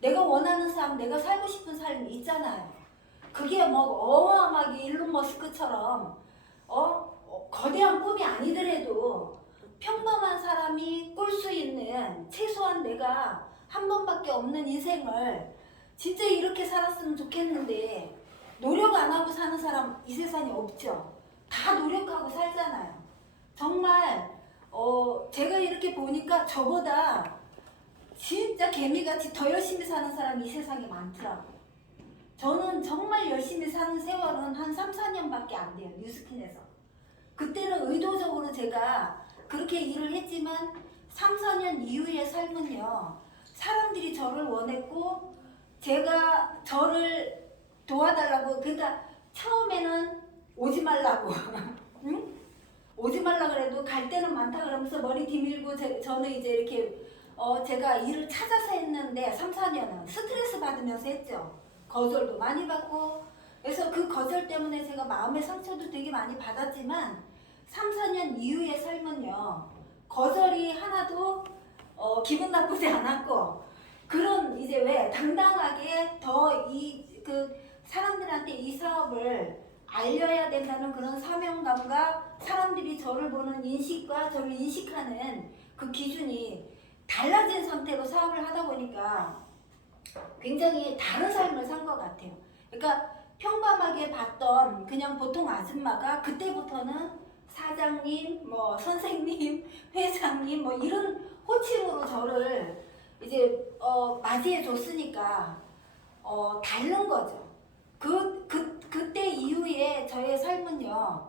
내가 원하는 삶, 내가 살고 싶은 삶이 있잖아요. 그게 뭐 어마어마하게 일론 머스크처럼 거대한 꿈이 아니더라도 평범한 사람이 꿀 수 있는 최소한 내가 한 번밖에 없는 인생을 진짜 이렇게 살았으면 좋겠는데 노력 안 하고 사는 사람 이 세상에 없죠. 다 노력하고 살잖아요. 정말 제가 이렇게 보니까 저보다 진짜 개미같이 더 열심히 사는 사람이 이 세상에 많더라고요. 저는 정말 열심히 사는 세월은 한 3, 4년밖에 안 돼요. 뉴스킨에서. 그때는 의도적으로 제가 그렇게 일을 했지만 3, 4년 이후의 삶은요. 사람들이 저를 원했고 제가 저를 도와달라고, 그러니까 처음에는 오지 말라고 응? 오지 말라 그래도 갈 데는 많다 그러면서 머리 뒤밀고 저는 이제 이렇게 제가 일을 찾아서 했는데 3, 4년은 스트레스 받으면서 했죠. 거절도 많이 받고. 그래서 그 거절 때문에 제가 마음의 상처도 되게 많이 받았지만 3, 4년 이후의 삶은요. 거절이 하나도 기분 나쁘지 않았고, 그런 이제 왜 당당하게 더 그 사람들한테 이 사업을 알려야 된다는 그런 사명감과 사람들이 저를 보는 인식과 저를 인식하는 그 기준이 달라진 상태로 사업을 하다 보니까 굉장히 다른 삶을 산 것 같아요. 그러니까 평범하게 봤던 그냥 보통 아줌마가 그때부터는 사장님, 뭐 선생님, 회장님 뭐 이런 호칭으로 저를 이제 맞이해 줬으니까 다른 거죠. 그때 이후에 저의 삶은요,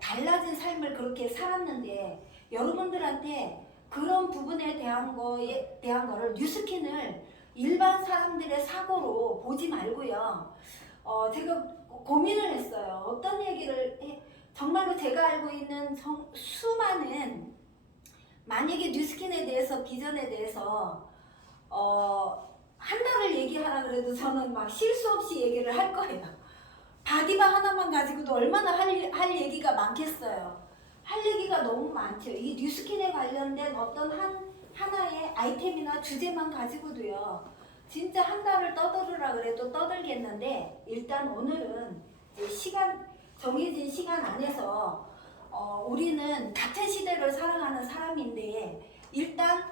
달라진 삶을 그렇게 살았는데, 여러분들한테 그런 부분에 대한 거를 뉴스킨을 일반 사람들의 사고로 보지 말고요. 제가 고민을 했어요. 어떤 얘기를 정말로 제가 알고 있는 수많은, 만약에 뉴스킨에 대해서, 비전에 대해서 한 달을 얘기하라 그래도 저는 막 실수 없이 얘기를 할 거예요. 바디바 하나만 가지고도 얼마나 할 얘기가 많겠어요. 할 얘기가 너무 많죠. 이 뉴스킨에 관련된 어떤 하나의 아이템이나 주제만 가지고도요. 진짜 한 달을 떠들으라 그래도 떠들겠는데, 일단 오늘은 이제 정해진 시간 안에서 우리는 같은 시대를 살아가는 사람인데, 일단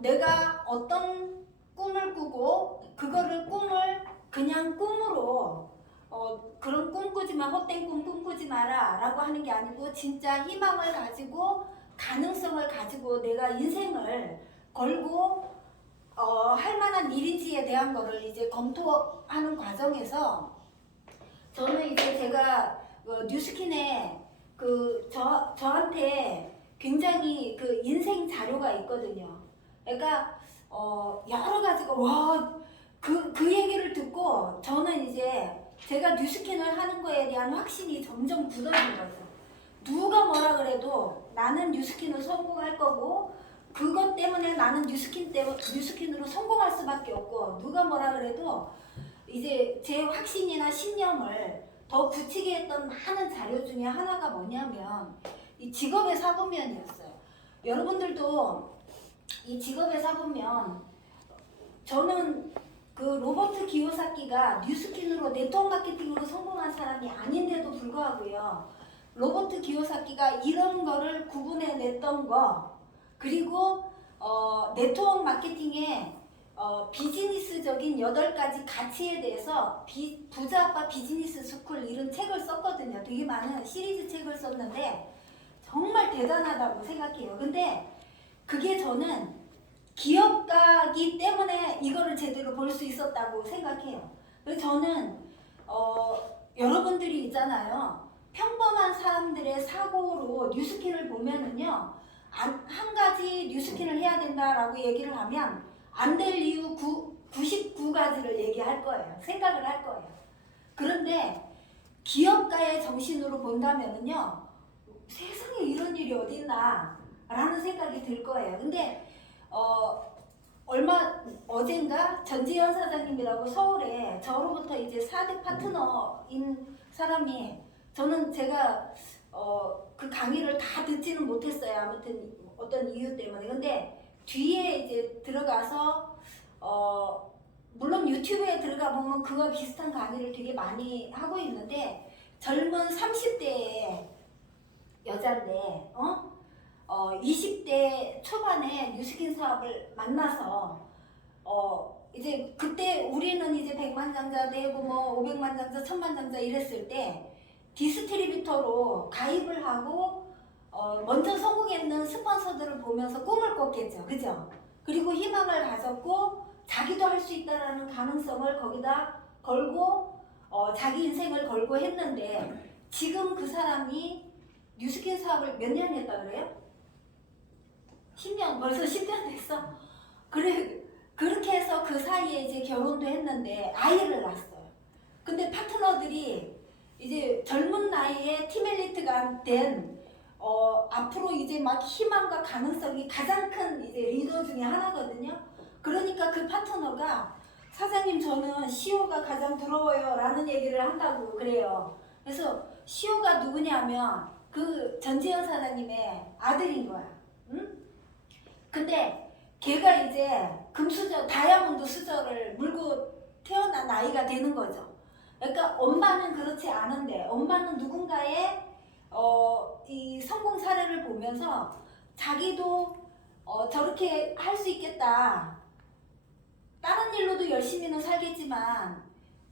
내가 어떤 꿈을 꾸고 그거를 꿈을 그냥 꿈으로 그런 꿈꾸지마, 헛된 꿈 꿈꾸지 마라 라고 하는 게 아니고, 진짜 희망을 가지고 가능성을 가지고 내가 인생을 걸고 할 만한 일인지에 대한 거를 이제 검토하는 과정에서, 저는 이제 제가 뉴스킨에 저한테 굉장히 그 인생 자료가 있거든요. 그러니까 여러 가지가 그 얘기를 듣고 저는 이제 제가 뉴스킨을 하는 거에 대한 확신이 점점 굳어진 거죠. 누가 뭐라 그래도 나는 뉴스킨을 성공할 거고, 그것 때문에 나는 뉴스킨으로 성공할 수밖에 없고, 누가 뭐라 그래도 이제 제 확신이나 신념을 더 굳히게 했던 많은 자료 중에 하나가 뭐냐면 이 직업의 사분면이었어요. 여러분들도 이 직업의 사분면, 저는 그 로버트 기요사키가 뉴스킨으로 네트워크 마케팅으로 성공한 사람이 아닌데도 불구하고요. 로버트 기요사키가 이런 거를 구분해냈던 거, 그리고 네트워크 마케팅의 비즈니스적인 8가지 가치에 대해서 부자아빠 비즈니스 스쿨 이런 책을 썼거든요. 되게 많은 시리즈 책을 썼는데 정말 대단하다고 생각해요. 근데 그게 저는 기업가기 때문에 이거를 제대로 볼 수 있었다고 생각해요. 그래서 저는 여러분들이 있잖아요. 평범한 사람들의 사고로 뉴스킨을 보면은요, 한 가지 뉴스킨을 해야 된다라고 얘기를 하면 안 될 이유 99가지를 얘기할 거예요. 생각을 할 거예요. 그런데 기업가의 정신으로 본다면은요, 세상에 이런 일이 어딨나 라는 생각이 들 거예요. 근데 어젠가 전지현 사장님이라고 서울에 저로부터 이제 4대 파트너인 사람이, 제가 그 강의를 다 듣지는 못했어요. 아무튼 어떤 이유 때문에. 근데 뒤에 이제 들어가서 유튜브에 들어가 보면 그와 비슷한 강의를 되게 많이 하고 있는데 젊은 30대의 여자인데 20대 초반에 뉴스킨 사업을 만나서 이제 그때 우리는 이제 100만장자 되고 뭐 500만장자, 1000만장자 이랬을 때 디스트리뷰터로 가입을 하고 먼저 성공했는 스폰서들을 보면서 꿈을 꿨겠죠. 그죠? 그리고 희망을 가졌고 자기도 할 수 있다라는 가능성을 거기다 걸고 자기 인생을 걸고 했는데 지금 그 사람이 뉴스킨 사업을 몇 년 했다 그래요? 10년, 벌써 10년 됐어. 그래, 그렇게 해서 그 사이에 이제 결혼도 했는데 아이를 낳았어요. 근데 파트너들이 이제 젊은 나이에 팀 엘리트가 된 앞으로 이제 막 희망과 가능성이 가장 큰 이제 리더 중에 하나거든요. 그러니까 그 파트너가 사장님 저는 CEO가 가장 부러워요 라는 얘기를 한다고 그래요. 그래서 CEO가 누구냐면 그 전지현 사장님의 아들인 거야. 응? 근데 걔가 이제 금수저, 다이아몬드 수저를 물고 태어난 나이가 되는 거죠. 그러니까 엄마는 그렇지 않은데 엄마는 누군가의 이 성공 사례를 보면서 자기도 저렇게 할 수 있겠다. 다른 일로도 열심히는 살겠지만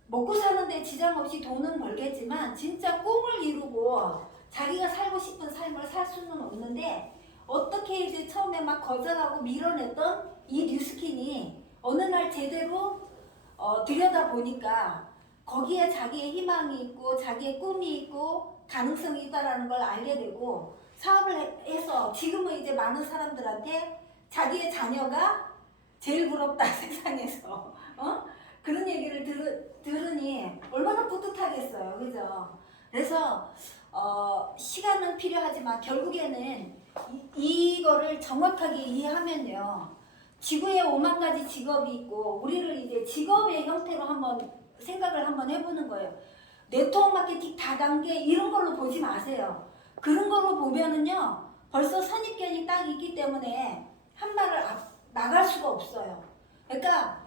먹고 사는데 지장 없이 돈은 벌겠지만 진짜 꿈을 이루고 자기가 살고 싶은 삶을 살 수는 없는데 어떻게 이제 처음에 막 거절하고 밀어냈던 이 뉴스킨이 어느 날 제대로 들여다보니까 거기에 자기의 희망이 있고 자기의 꿈이 있고 가능성이 있다는 걸 알게 되고 사업을 해서 지금은 이제 많은 사람들한테 자기의 자녀가 제일 부럽다 세상에서 그런 얘기를 들으니 얼마나 뿌듯하겠어요. 그죠? 그래서 시간은 필요하지만 결국에는 이거를 정확하게 이해하면요. 지구에 5만 가지 직업이 있고 우리를 이제 직업의 형태로 한번 생각을 한번 해보는 거예요. 네트워크 마케팅 다단계 이런 걸로 보지 마세요. 그런 걸로 보면은요. 벌써 선입견이 딱 있기 때문에 한 발을 나갈 수가 없어요. 그러니까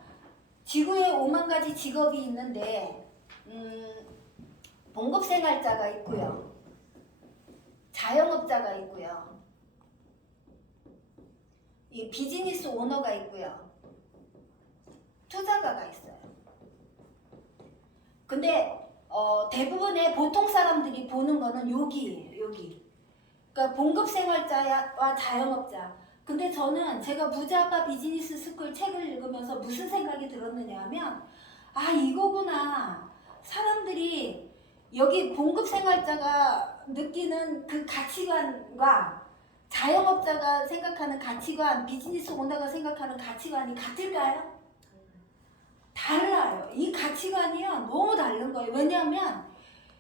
지구에 5만 가지 직업이 있는데 봉급생활자가 있고요. 자영업자가 있고요. 이 비즈니스 오너가 있고요. 투자가가 있어요. 근데 대부분의 보통 사람들이 보는 거는 여기예요. 여기. 그러니까 봉급생활자와 자영업자. 근데 저는 제가 부자아빠 비즈니스 스쿨 책을 읽으면서 무슨 생각이 들었느냐 하면 아 이거구나. 사람들이 여기 봉급생활자가 느끼는 그 가치관과 자영업자가 생각하는 가치관, 비즈니스 오너가 생각하는 가치관이 같을까요? 달라요. 이 가치관이요 너무 다른 거예요. 왜냐하면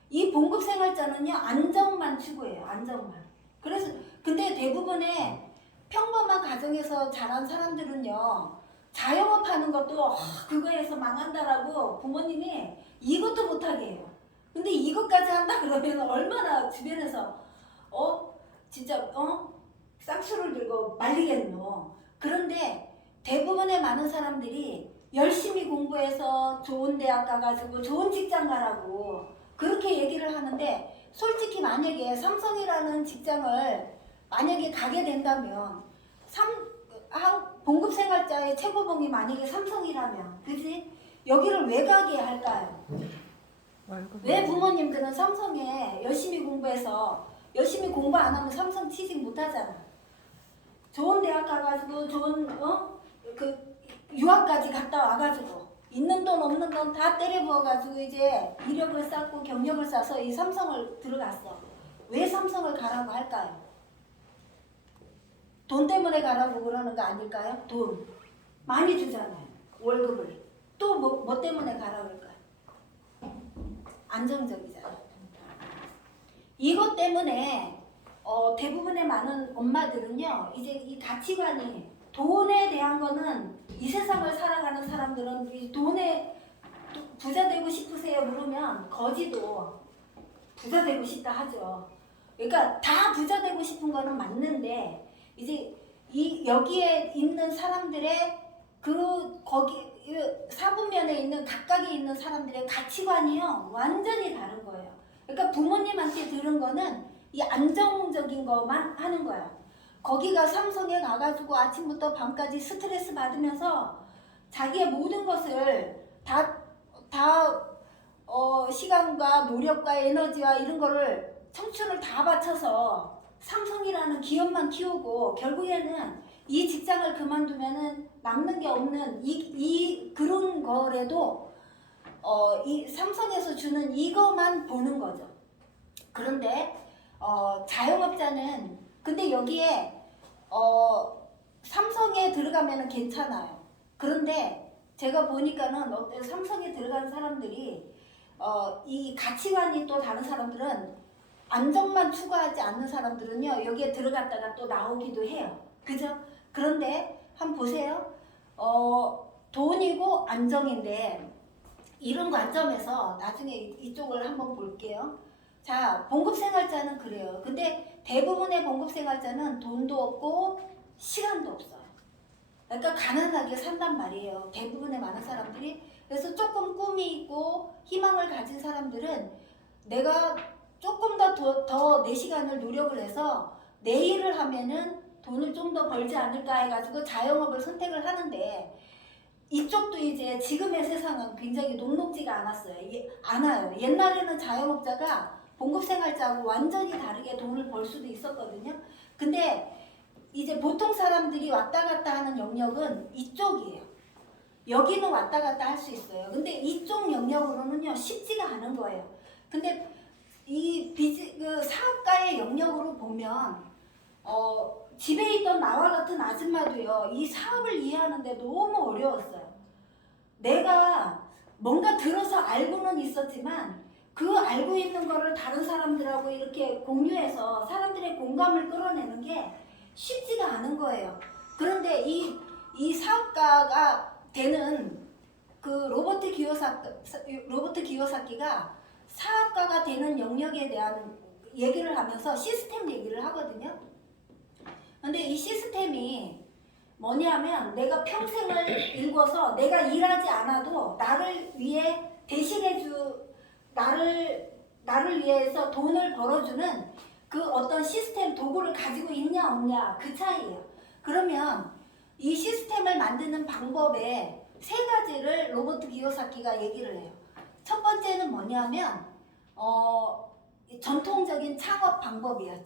이 봉급생활자는요 안정만 추구해요. 안정만. 그래서 근데 대부분의 평범한 가정에서 자란 사람들은요 자영업하는 것도 그거에서 망한다라고 부모님이 이것도 못하게 해요. 근데 이것까지 한다 그러면 얼마나 주변에서 진짜 쌍수를 들고 말리겠노. 그런데 대부분의 많은 사람들이 열심히 공부해서 좋은 대학 가가지고 좋은 직장 가라고 그렇게 얘기를 하는데 솔직히 만약에 삼성이라는 직장을 만약에 가게 된다면 봉급생활자의 최고봉이 만약에 삼성이라면 그지? 여기를 왜 가게 할까요? 왜 부모님들은 삼성에 열심히 공부해서 열심히 공부 안 하면 삼성 취직 못 하잖아. 좋은 대학 가가지고 좋은 그 유학까지 갔다 와가지고 있는 돈 없는 돈 다 때려 부어가지고 이제 이력을 쌓고 경력을 쌓아서 이 삼성을 들어갔어. 왜 삼성을 가라고 할까요? 돈 때문에 가라고 그러는 거 아닐까요? 돈 많이 주잖아요. 월급을. 또 뭐 때문에 가라고 할까요? 안정적이잖아요. 이것 때문에 대부분의 많은 엄마들은요 이제 이 가치관이 돈에 대한 거는 이 세상을 살아가는 사람들은 이 돈에 부자 되고 싶으세요 물으면 거지도 부자 되고 싶다 하죠. 그러니까 다 부자 되고 싶은 거는 맞는데 이제 여기에 있는 사람들의 거기 사분면에 있는 바닥에 있는 사람들의 가치관이요 완전히 다른 거예요. 그러니까 부모님한테 들은 거는 이 안정적인 것만 하는 거야. 거기가 삼성에 가가지고 아침부터 밤까지 스트레스 받으면서 자기의 모든 것을 시간과 노력과 에너지와 이런 거를 청춘을 다 바쳐서 삼성이라는 기업만 키우고 결국에는 이 직장을 그만두면은 남는 게 없는 그런 거래도 이 삼성에서 주는 이거만 보는 거죠. 그런데 자영업자는 근데 여기에 삼성에 들어가면은 괜찮아요. 그런데 제가 보니까는 삼성에 들어간 사람들이 이 가치관이 또 다른 사람들은 안정만 추구하지 않는 사람들은요 여기에 들어갔다가 또 나오기도 해요. 그죠? 그런데 한번 보세요. 돈이고 안정인데 이런 관점에서 나중에 이쪽을 한번 볼게요. 자, 봉급생활자는 그래요. 근데 대부분의 봉급생활자는 돈도 없고 시간도 없어요. 그러니까 가난하게 산단 말이에요. 대부분의 많은 사람들이. 그래서 조금 꿈이 있고 희망을 가진 사람들은 내가 조금 더 내 시간을 노력을 해서 내 일을 하면은 돈을 좀 더 벌지 않을까 해가지고 자영업을 선택을 하는데 이쪽도 이제 지금의 세상은 굉장히 녹록지가 않아요. 옛날에는 자영업자가 봉급생활자하고 완전히 다르게 돈을 벌 수도 있었거든요. 근데 이제 보통 사람들이 왔다 갔다 하는 영역은 이쪽이에요. 여기는 왔다 갔다 할 수 있어요. 근데 이쪽 영역으로는요 쉽지가 않은 거예요. 근데 그 사업가의 영역으로 보면 집에 있던 나와 같은 아줌마도요 이 사업을 이해하는데 너무 어려웠어요. 내가 뭔가 들어서 알고는 있었지만 그 알고 있는 거를 다른 사람들하고 이렇게 공유해서 사람들의 공감을 끌어내는 게 쉽지가 않은 거예요. 그런데 이 사업가가 되는 그 로버트 기요사키가 사업가가 되는 영역에 대한 얘기를 하면서 시스템 얘기를 하거든요. 근데 이 시스템이 뭐냐면 내가 평생을 일궈서 내가 일하지 않아도 나를 위해 나를 위해서 돈을 벌어주는 그 어떤 시스템 도구를 가지고 있냐 없냐 그 차이예요. 그러면 이 시스템을 만드는 방법에 세 가지를 로버트 기요사키가 얘기를 해요. 첫 번째는 뭐냐면 전통적인 창업 방법이에요.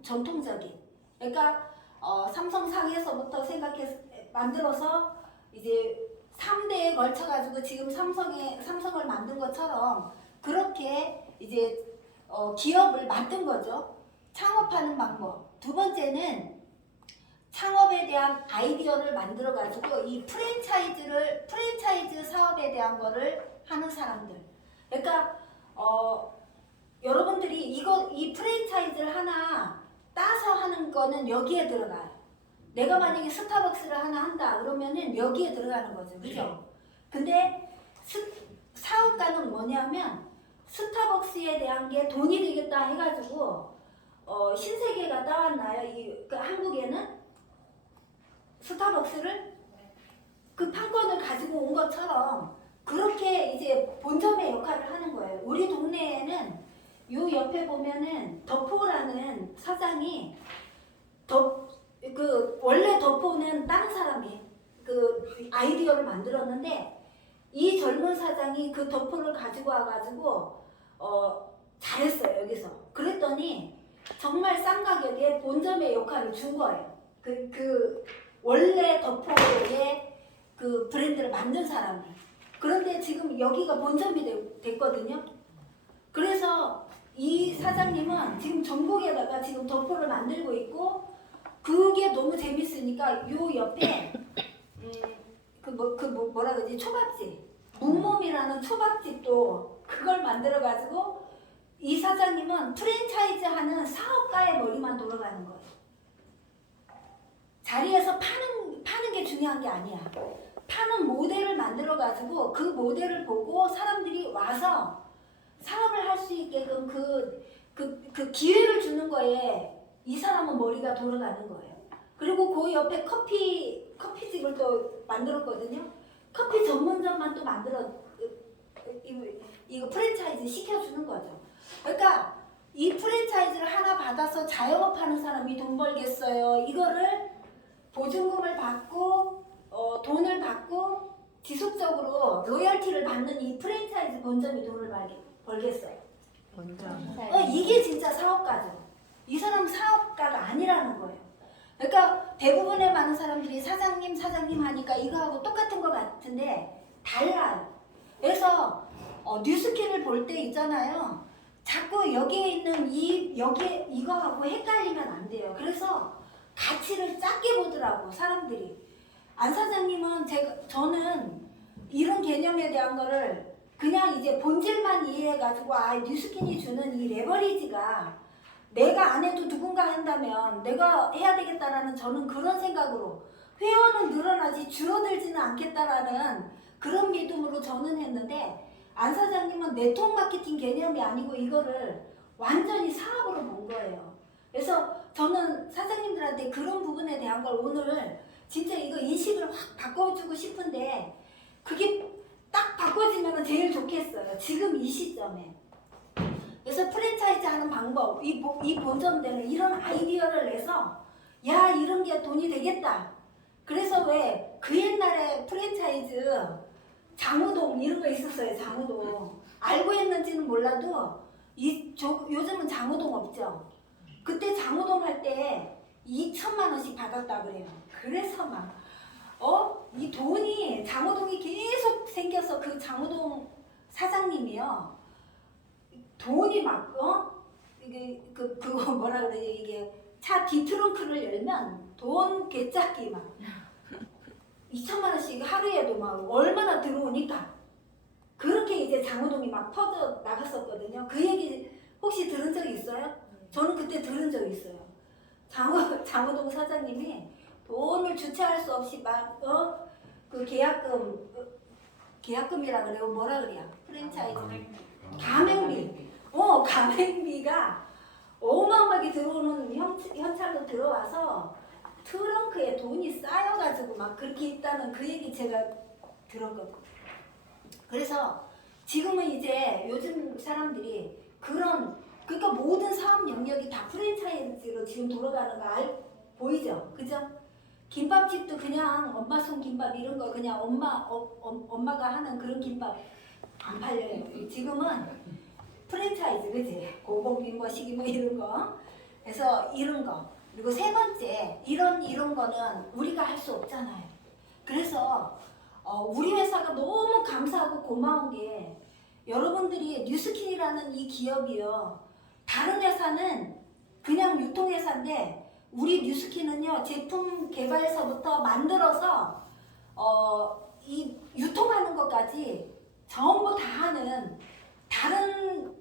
전통적인. 그러니까 삼성상에서부터 만들어서 이제 3대에 걸쳐가지고 지금 삼성을 만든 것처럼 그렇게 이제 기업을 만든 거죠. 창업하는 방법. 두 번째는 창업에 대한 아이디어를 만들어가지고 이 프랜차이즈 사업에 대한 거를 하는 사람들. 그러니까 여러분들이 이 프랜차이즈를 하나 따서 하는 거는 여기에 들어가요. 내가 만약에 스타벅스를 하나 한다 그러면은 여기에 들어가는 거죠. 그죠? 근데 사업가는 뭐냐면 스타벅스에 대한 게 돈이 되겠다 해가지고 신세계가 따왔나요? 한국에는 스타벅스를 그 판권을 가지고 온 것처럼 그렇게 이제 본점의 역할을 하는 거예요. 우리 동네에는 요 옆에 보면은 더포라는 사장이 원래 더포는 다른 사람이 그 아이디어를 만들었는데 이 젊은 사장이 그 더포를 가지고 와가지고 잘했어요. 여기서 그랬더니 정말 싼 가격에 본점의 역할을 준 거예요. 원래 더포의 그 브랜드를 만든 사람이. 그런데 지금 여기가 본점이 됐거든요. 그래서 이 사장님은 지금 전국에다가 지금 더포를 만들고 있고 그게 너무 재밌으니까 요 옆에 뭐라 그러지? 초밥집. 문몸이라는 초밥집도 그걸 만들어가지고 이 사장님은 프랜차이즈 하는 사업가의 머리만 돌아가는 거예요. 자리에서 파는 게 중요한 게 아니야. 파는 모델을 만들어가지고 그 모델을 보고 사람들이 와서 사업을 할 수 있게끔 그 기회를 주는 거에 이 사람은 머리가 돌아가는 거예요. 그리고 그 옆에 커피집을 또 만들었거든요. 커피 전문점만 또 이거 프랜차이즈 시켜주는 거죠. 그러니까 이 프랜차이즈를 하나 받아서 자영업하는 사람이 돈 벌겠어요. 이거를 보증금을 받고 돈을 받고 지속적으로 로열티를 받는 이 프랜차이즈 본점이 돈을 벌겠어요. 본점. 이게 진짜 사업가죠. 이 사람은 사업가가 아니라는 거예요. 그러니까 대부분의 많은 사람들이 사장님 하니까 이거하고 똑같은 것 같은데 달라요. 그래서 뉴스킨을 볼 때 있잖아요. 자꾸 여기에 있는 여기에 이거하고 헷갈리면 안 돼요. 그래서 가치를 작게 보더라고 사람들이. 안 사장님은 저는 이런 개념에 대한 거를 그냥 이제 본질만 이해해가지고 뉴스킨이 주는 이 레버리지가 내가 안 해도 누군가 한다면 내가 해야 되겠다라는 저는 그런 생각으로 회원은 늘어나지 줄어들지는 않겠다라는 그런 믿음으로 저는 했는데 안 사장님은 네트워크 마케팅 개념이 아니고 이거를 완전히 사업으로 본 거예요. 그래서 저는 사장님들한테 그런 부분에 대한 걸 오늘 진짜 이거 인식을 확 바꿔주고 싶은데 그게 딱 바꿔지면 제일 좋겠어요. 지금 이 시점에. 그래서 프랜차이즈 하는 방법, 이 본점들은 이런 아이디어를 내서 야 이런 게 돈이 되겠다. 그래서 왜 그 옛날에 프랜차이즈 장우동 이런 거 있었어요. 장우동. 알고 있는지는 몰라도 요즘은 장우동 없죠. 그때 장우동 할 때 2천만 원씩 받았다 그래요. 그래서 막 이 돈이 장우동이 계속 생겨서 그 장우동 사장님이요. 돈이 막 이게 그거 뭐라 그래 이게 차 뒤트렁크를 열면 돈 개짝기 막 2천만 원씩 하루에도 막 얼마나 들어오니까 그렇게 이제 장우동이 막 퍼져 나갔었거든요. 그 얘기 혹시 들은 적 있어요? 저는 그때 들은 적 있어요. 장우동 사장님이 돈을 주체할 수 없이 막 그 계약금이라 그래요. 뭐라 그래요? 프랜차이즈 가맹비. 가맹비가 어마어마하게 들어오는 현찰로 들어와서 트렁크에 돈이 쌓여가지고 막 그렇게 있다는 그 얘기 제가 들었거든요. 그래서 지금은 이제 요즘 사람들이 그러니까 모든 사업 영역이 다 프랜차이즈로 지금 돌아가는 거 보이죠? 그죠? 김밥집도 그냥 엄마 손 김밥 이런 거 그냥 엄마가 하는 그런 김밥 안 팔려요. 지금은 프랜차이즈, 그지? 고봉비 뭐 시기 뭐 이런 거. 그래서 이런 거. 그리고 세 번째, 이런 거는 우리가 할 수 없잖아요. 그래서 우리 회사가 너무 감사하고 고마운 게 여러분들이 뉴스킨이라는 이 기업이요. 다른 회사는 그냥 유통회사인데 우리 뉴스킨은요. 제품 개발서부터 만들어서 이 유통하는 것까지 전부 다 하는 다른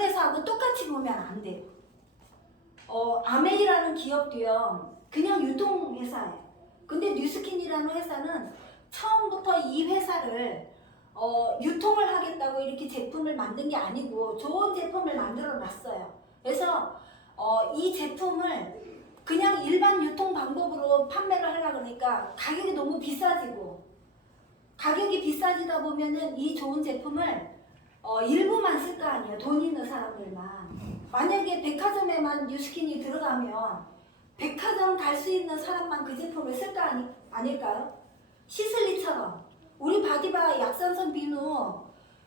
회사하고 똑같이 보면 안 돼요. 아메이라는 기업도요. 그냥 유통회사예요. 근데 뉴스킨이라는 회사는 처음부터 이 회사를 유통을 하겠다고 이렇게 제품을 만든 게 아니고 좋은 제품을 만들어 놨어요. 그래서 이 제품을 그냥 일반 유통 방법으로 판매를 하려고 그러니까 가격이 너무 비싸지고 가격이 비싸지다 보면은 이 좋은 제품을 일부만 쓸 거 아니에요. 돈 있는 사람들만. 만약에 백화점에만 뉴스킨이 들어가면 백화점 갈 수 있는 사람만 그 제품을 쓸 거 아닐까요? 시슬리처럼 우리 바디바 약산성 비누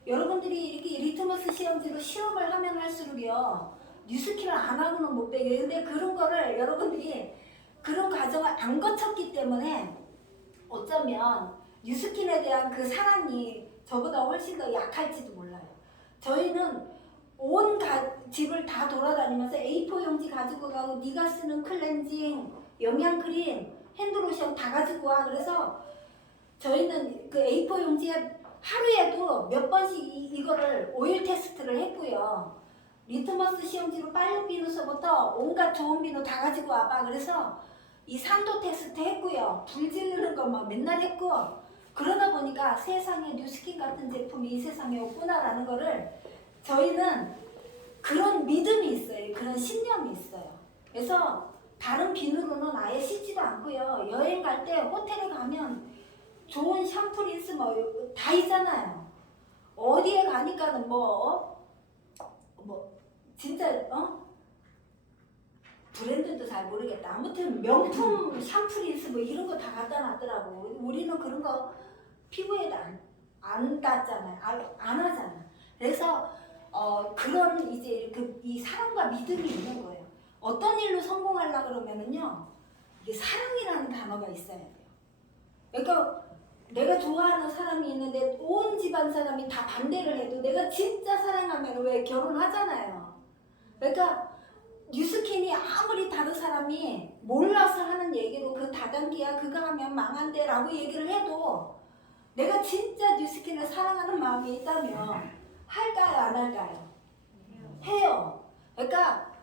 여러분들이 이렇게 리트머스 시험지로 실험을 하면 할수록요 뉴스킨을 안 하고는 못 빼요. 근데 그런 거를 여러분들이 그런 과정을 안 거쳤기 때문에 어쩌면 뉴스킨에 대한 그 사랑이 저보다 훨씬 더 약할지도 몰라요. 저희는 온 집을 다 돌아다니면서 A4 용지 가지고 가고 네가 쓰는 클렌징, 영양크림, 핸드로션 다 가지고 와. 그래서 저희는 그 A4 용지에 하루에도 몇 번씩 이거를 오일 테스트를 했고요. 리트머스 시험지로 빨리 비누서부터 온갖 좋은 비누 다 가지고 와봐. 그래서 이 산도 테스트 했고요. 불 지르는 거 막 맨날 했고 그러다 보니까 세상에 뉴스킨 같은 제품이 이 세상에 없구나라는 거를 저희는 그런 믿음이 있어요. 그런 신념이 있어요. 그래서 다른 비누로는 아예 씻지도 않고요. 여행 갈 때 호텔에 가면 좋은 샴푸, 린스 뭐 다 있잖아요. 어디에 가니까는 진짜 브랜드도 잘 모르겠다. 아무튼 명품 샴푸리스 뭐 이런 거 다 갖다 놨더라고. 우리는 그런 거 피부에도 안 닿잖아요. 안 하잖아. 그래서 그런 이제 이 사랑과 믿음이 있는 거예요. 어떤 일로 성공하려 그러면은요, 이게 사랑이라는 단어가 있어야 돼요. 그러니까 내가 좋아하는 사람이 있는데 온 집안 사람이 다 반대를 해도 내가 진짜 사랑하면 왜 결혼하잖아요. 그러니까 뉴스킨이 아무리 다른 사람이 몰라서 하는 얘기로 그 다단계야 그거 하면 망한대 라고 얘기를 해도 내가 진짜 뉴스킨을 사랑하는 마음이 있다면 할까요 안 할까요? 해요. 그러니까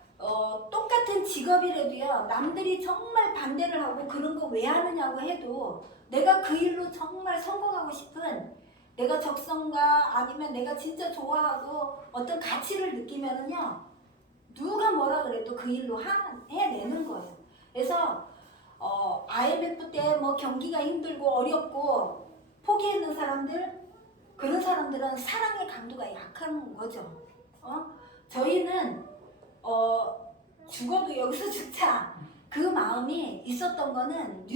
똑같은 직업이라도요, 남들이 정말 반대를 하고 그런 거 왜 하느냐고 해도 내가 그 일로 정말 성공하고 싶은 내가 적성과 아니면 내가 진짜 좋아하고 어떤 가치를 느끼면은요, 누가 뭐라 그래도 그 일로 해내는 거예요. 그래서 IMF 때 뭐 경기가 힘들고 어렵고 포기했는 사람들, 그런 사람들은 사랑의 강도가 약한 거죠. 저희는 죽어도 여기서 죽자 그 마음이 있었던 거는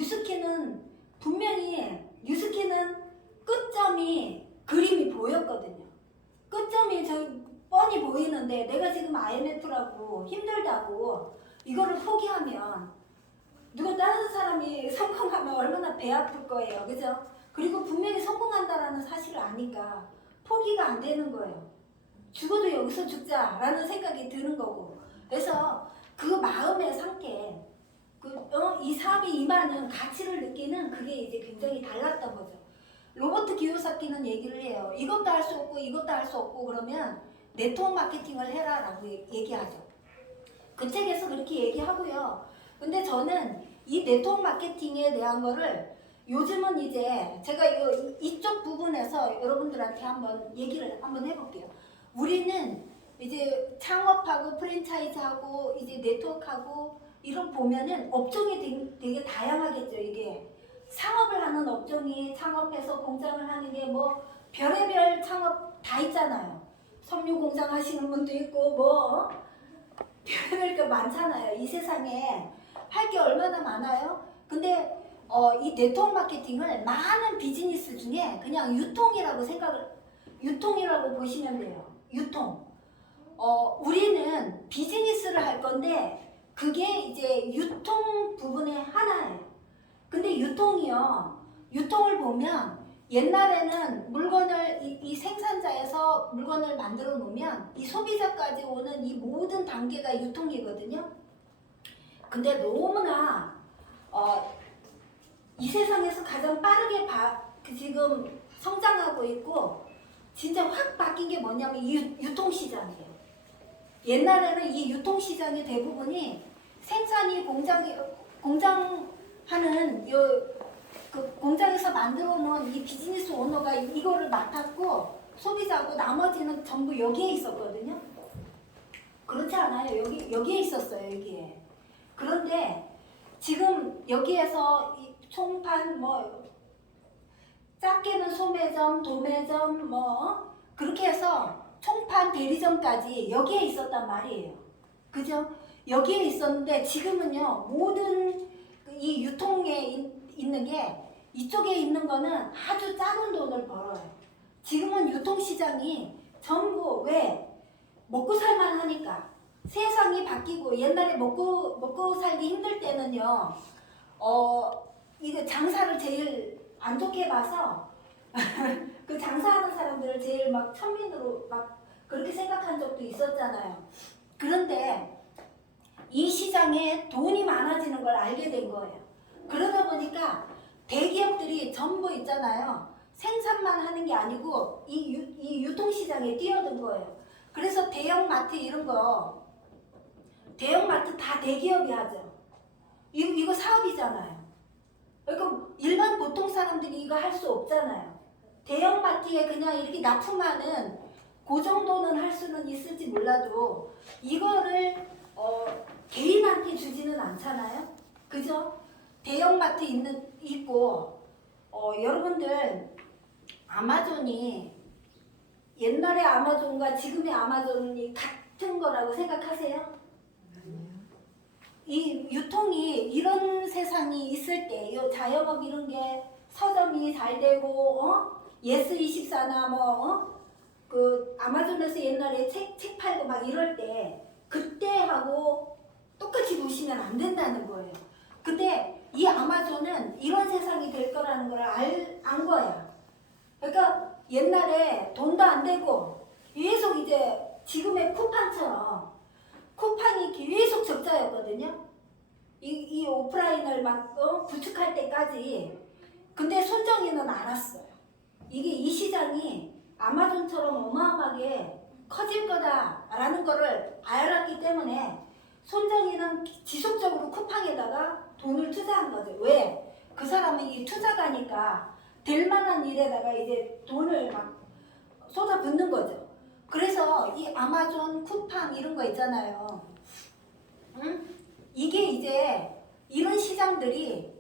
분명히 뉴스킨은 끝점이 그림이 보였거든요. 끝점이 저희 뻔히 보이는데 내가 지금 IMF라고 힘들다고 이거를 포기하면 누가 다른 사람이 성공하면 얼마나 배 아플 거예요. 그죠? 그리고 분명히 성공한다라는 사실을 아니까 포기가 안 되는 거예요. 죽어도 여기서 죽자라는 생각이 드는 거고. 그래서 그 마음의 상태, 이 사업이 임하는 가치를 느끼는 그게 이제 굉장히 달랐던 거죠. 로버트 기요사키는 얘기를 해요. 이것도 할 수 없고 이것도 할 수 없고 그러면 네트워크 마케팅을 해라 라고 얘기하죠. 그 책에서 그렇게 얘기하고요. 근데 저는 이 네트워크 마케팅에 대한 거를 요즘은 이제 제가 이쪽 부분에서 여러분들한테 한번 얘기를 한번 해볼게요. 우리는 이제 창업하고 프랜차이즈하고 이제 네트워크하고 이런 보면은 업종이 되게 다양하겠죠. 이게 상업을 하는 업종이 창업해서 공장을 하는 게 뭐 별의별 창업 다 있잖아요. 섬유 공장 하시는 분도 있고 별의별 게 많잖아요. 이 세상에 할 게 얼마나 많아요. 근데 이 네트워크 마케팅을 많은 비즈니스 중에 그냥 유통이라고 보시면 돼요. 유통. 우리는 비즈니스를 할 건데 그게 이제 유통 부분의 하나예요. 근데 유통을 보면 옛날에는 물건을 이 생산자에서 물건을 만들어 놓으면 이 소비자까지 오는 이 모든 단계가 유통이거든요. 근데 너무나 이 세상에서 가장 빠르게 지금 성장하고 있고 진짜 확 바뀐 게 뭐냐면 유통시장이에요. 옛날에는 이 유통시장의 대부분이 생산이 공장하는 그 공장에서 만들어 놓은 이 비즈니스 오너가 이거를 맡았고 소비자고 나머지는 전부 여기에 있었거든요. 그렇지 않아요. 여기에 있었어요. 여기에. 그런데 지금 여기에서 이 총판 작게는 소매점, 도매점 그렇게 해서 총판 대리점까지 여기에 있었단 말이에요. 그죠? 여기에 있었는데 지금은요, 모든 이 유통에 있는 게 이쪽에 있는 거는 아주 작은 돈을 벌어요. 지금은 유통시장이 전부 왜? 먹고 살만 하니까. 세상이 바뀌고 옛날에 먹고 살기 힘들 때는요, 이거 장사를 제일 안 좋게 봐서 그 장사하는 사람들을 제일 막 천민으로 막 그렇게 생각한 적도 있었잖아요. 그런데 이 시장에 돈이 많아지는 걸 알게 된 거예요. 그러다 보니까 대기업들이 전부 있잖아요. 생산만 하는 게 아니고 이 유통시장에 뛰어든 거예요. 그래서 대형마트 이런 거, 대형마트 다 대기업이 하죠. 이거 사업이잖아요. 그러니까 일반 보통 사람들이 이거 할 수 없잖아요. 대형마트에 그냥 이렇게 납품하는 그 정도는 할 수는 있을지 몰라도 이거를 개인한테 주지는 않잖아요. 그죠? 대형마트 있고 여러분들 아마존이 옛날의 아마존과 지금의 아마존이 같은 거라고 생각하세요? 이 유통이 이런 세상이 있을 때, 이 자영업 이런 게 서점이 잘 되고, 예스24나 그 아마존에서 옛날에 책 팔고 막 이럴 때, 그때하고 똑같이 보시면 안 된다는 거예요. 근데 이 아마존은 이런 세상이 될 거라는 걸 안 거야. 그러니까 옛날에 돈도 안 되고 계속 이제 지금의 쿠팡처럼 쿠팡이 계속 적자였거든요. 이 오프라인을 막 구축할 때까지. 근데 손정희는 알았어요. 이 시장이 아마존처럼 어마어마하게 커질 거다라는 거를 알았기 때문에 손정희는 지속적으로 쿠팡에다가 돈을 투자한 거죠. 왜? 그 사람은 이 투자가니까 될 만한 일에다가 이제 돈을 막 쏟아붓는 거죠. 그래서 이 아마존, 쿠팡 이런 거 있잖아요. 이게 이제 이런 시장들이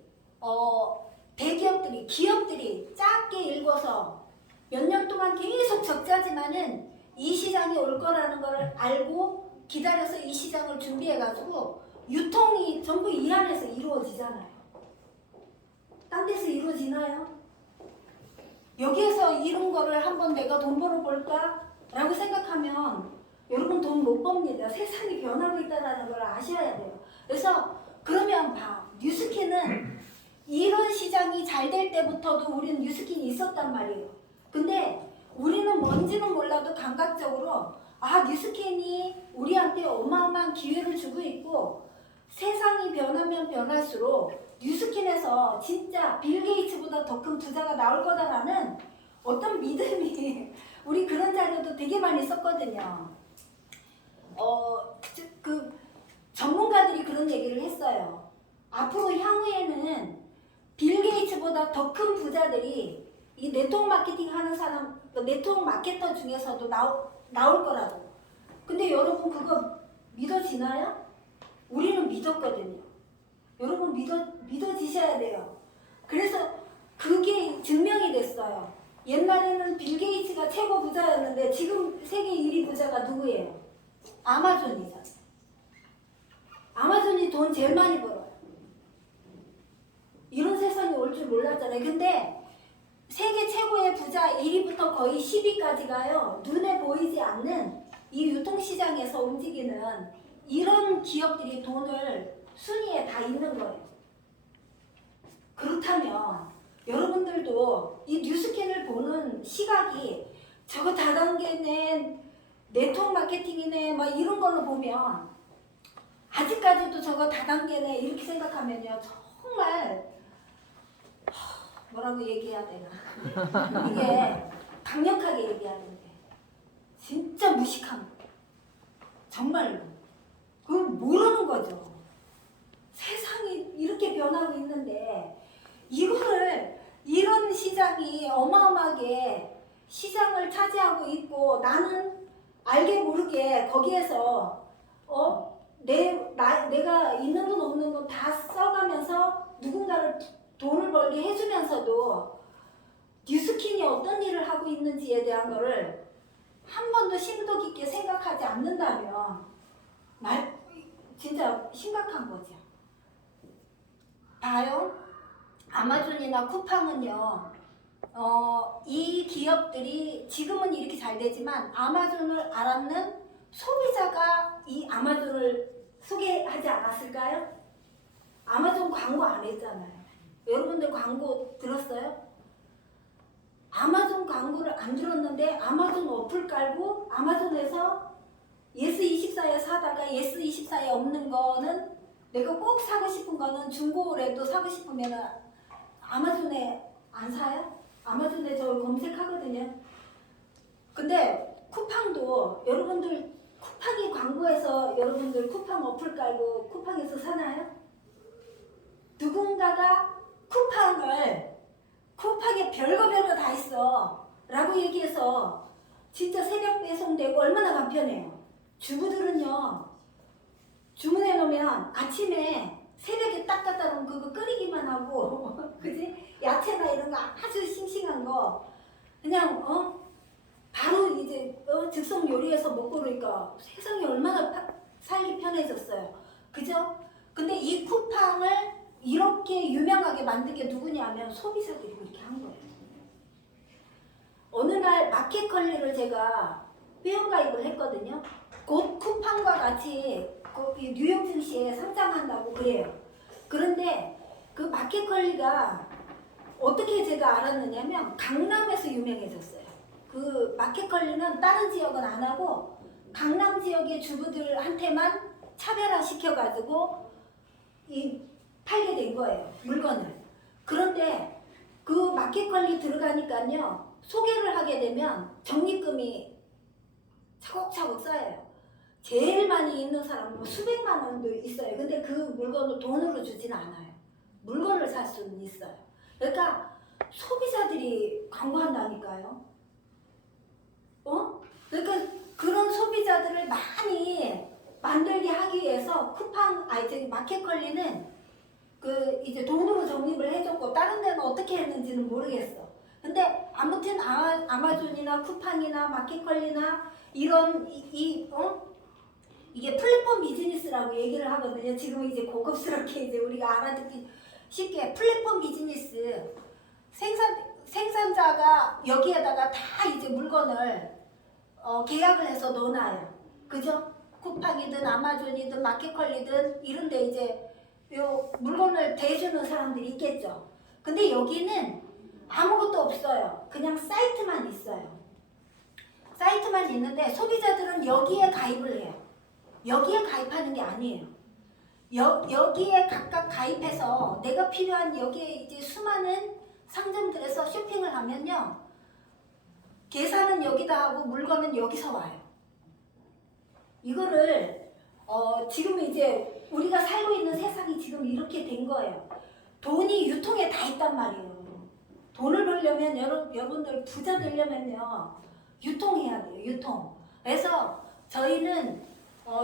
대기업들이, 기업들이 작게 읽어서 몇 년 동안 계속 적자지만은 이 시장이 올 거라는 걸 알고 기다려서 이 시장을 준비해가지고 유통이 전부 이 안에서 이루어지잖아요. 딴 데서 이루어지나요? 여기에서 이런 거를 한번 내가 돈 벌어볼까? 라고 생각하면 여러분 돈 못 법니다. 세상이 변하고 있다는 걸 아셔야 돼요. 그래서 그러면 뉴스킨은 이런 시장이 잘 될 때부터도 우리는 뉴스킨이 있었단 말이에요. 근데 우리는 뭔지는 몰라도 감각적으로 뉴스킨이 우리한테 어마어마한 기회를 주고 있고 세상이 변하면 변할수록 뉴스킨에서 진짜 빌 게이츠보다 더 큰 부자가 나올 거다라는 어떤 믿음이 우리 그런 자료도 되게 많이 썼거든요. 그 전문가들이 그런 얘기를 했어요. 앞으로 향후에는 빌 게이츠보다 더 큰 부자들이 이 네트워크 마케팅 하는 사람, 네트워크 마케터 중에서도 나올 거라고. 근데 여러분 그거 믿어지나요? 우리는 믿었거든요. 여러분 믿어지셔야 돼요. 그래서 그게 증명이 됐어요. 옛날에는 빌 게이츠가 최고 부자였는데 지금 세계 1위 부자가 누구예요? 아마존이잖아요. 아마존이 돈 제일 많이 벌어요. 이런 세상이 올 줄 몰랐잖아요. 근데 세계 최고의 부자 1위부터 거의 10위까지가요. 눈에 보이지 않는 이 유통시장에서 움직이는 이런 기업들이 돈을 순위에 다 있는 거예요. 그렇다면 여러분들도 이 뉴스캔을 보는 시각이 저거 다단계네, 네트워크 마케팅이네 막 이런 걸로 보면 아직까지도 저거 다단계네 이렇게 생각하면요 정말 뭐라고 얘기해야 되나 이게 강력하게 얘기하는데 진짜 무식한 거 정말로 그걸 모르는 거죠. 세상이 이렇게 변하고 있는데 이거를 이런 시장이 어마어마하게 시장을 차지하고 있고 나는 알게 모르게 거기에서 내가 있는 돈 없는 돈 다 써가면서 누군가를 돈을 벌게 해주면서도 뉴스킨이 어떤 일을 하고 있는지에 대한 거를 한 번도 심도 깊게 생각하지 않는다면 진짜 심각한 거죠. 봐요. 아마존이나 쿠팡은요. 이 기업들이 지금은 이렇게 잘 되지만 아마존을 알았는 소비자가 이 아마존을 소개하지 않았을까요? 아마존 광고 안 했잖아요. 여러분들 광고 들었어요? 아마존 광고를 안 들었는데 아마존 어플 깔고 아마존에서 예스24에 사다가 예스24에 없는 거는 내가 꼭 사고 싶은 거는 중고라도 사고 싶으면 아마존에 안 사요? 아마존에 저 검색하거든요. 근데 쿠팡도 여러분들 쿠팡이 광고해서 여러분들 쿠팡 어플 깔고 쿠팡에서 사나요? 누군가가 쿠팡에 별거 다 있어 라고 얘기해서 진짜 새벽 배송되고 얼마나 간편해요. 주부들은요 주문해 놓으면 아침에 새벽에 딱 갖다 놓으면 그거 끓이기만 하고 그지? 야채나 이런 거 아주 싱싱한 거 그냥 바로 이제 즉석 요리해서 먹고 그러니까 세상이 얼마나 살기 편해졌어요. 그죠? 근데 이 쿠팡을 이렇게 유명하게 만든 게 누구냐면 소비자들이 그렇게 한 거예요. 어느 날 마켓컬리를 제가 회원가입을 했거든요. 곧 쿠팡과 같이 뉴욕 증시에 상장한다고 그래요. 그런데 그 마켓컬리가 어떻게 제가 알았느냐면 강남에서 유명해졌어요. 그 마켓컬리는 다른 지역은 안 하고 강남 지역의 주부들한테만 차별화 시켜가지고 팔게 된 거예요. 물건을. 그런데 그 마켓컬리 들어가니까요. 소개를 하게 되면 적립금이 차곡차곡 쌓여요. 제일 많이 있는 사람은 수백만 원도 있어요. 근데 그 물건을 돈으로 주진 않아요. 물건을 살 수는 있어요. 그러니까 소비자들이 광고한다니까요. 그러니까 그런 소비자들을 많이 만들게 하기 위해서 마켓컬리는 이제 돈으로 적립을 해줬고 다른 데는 어떻게 했는지는 모르겠어. 근데 아무튼 아마존이나 쿠팡이나 마켓컬리나 이런 이게 플랫폼 비즈니스라고 얘기를 하거든요. 지금 이제 고급스럽게 이제 우리가 알아듣기 쉽게 플랫폼 비즈니스 생산자가 여기에다가 다 이제 물건을 계약을 해서 넣어놔요. 그죠? 쿠팡이든 아마존이든 마켓컬리든 이런데 이제 요 물건을 대주는 사람들이 있겠죠. 근데 여기는 아무것도 없어요. 그냥 사이트만 있어요. 사이트만 있는데 소비자들은 여기에 가입을 해요. 여기에 가입하는 게 아니에요. 여기에 각각 가입해서 내가 필요한 여기에 이제 수많은 상점들에서 쇼핑을 하면요. 계산은 여기다 하고 물건은 여기서 와요. 이거를 지금 이제 우리가 살고 있는 세상이 지금 이렇게 된 거예요. 돈이 유통에 다 있단 말이에요. 돈을 벌려면 여러분들 부자 되려면요. 유통해야 돼요. 유통. 그래서 저희는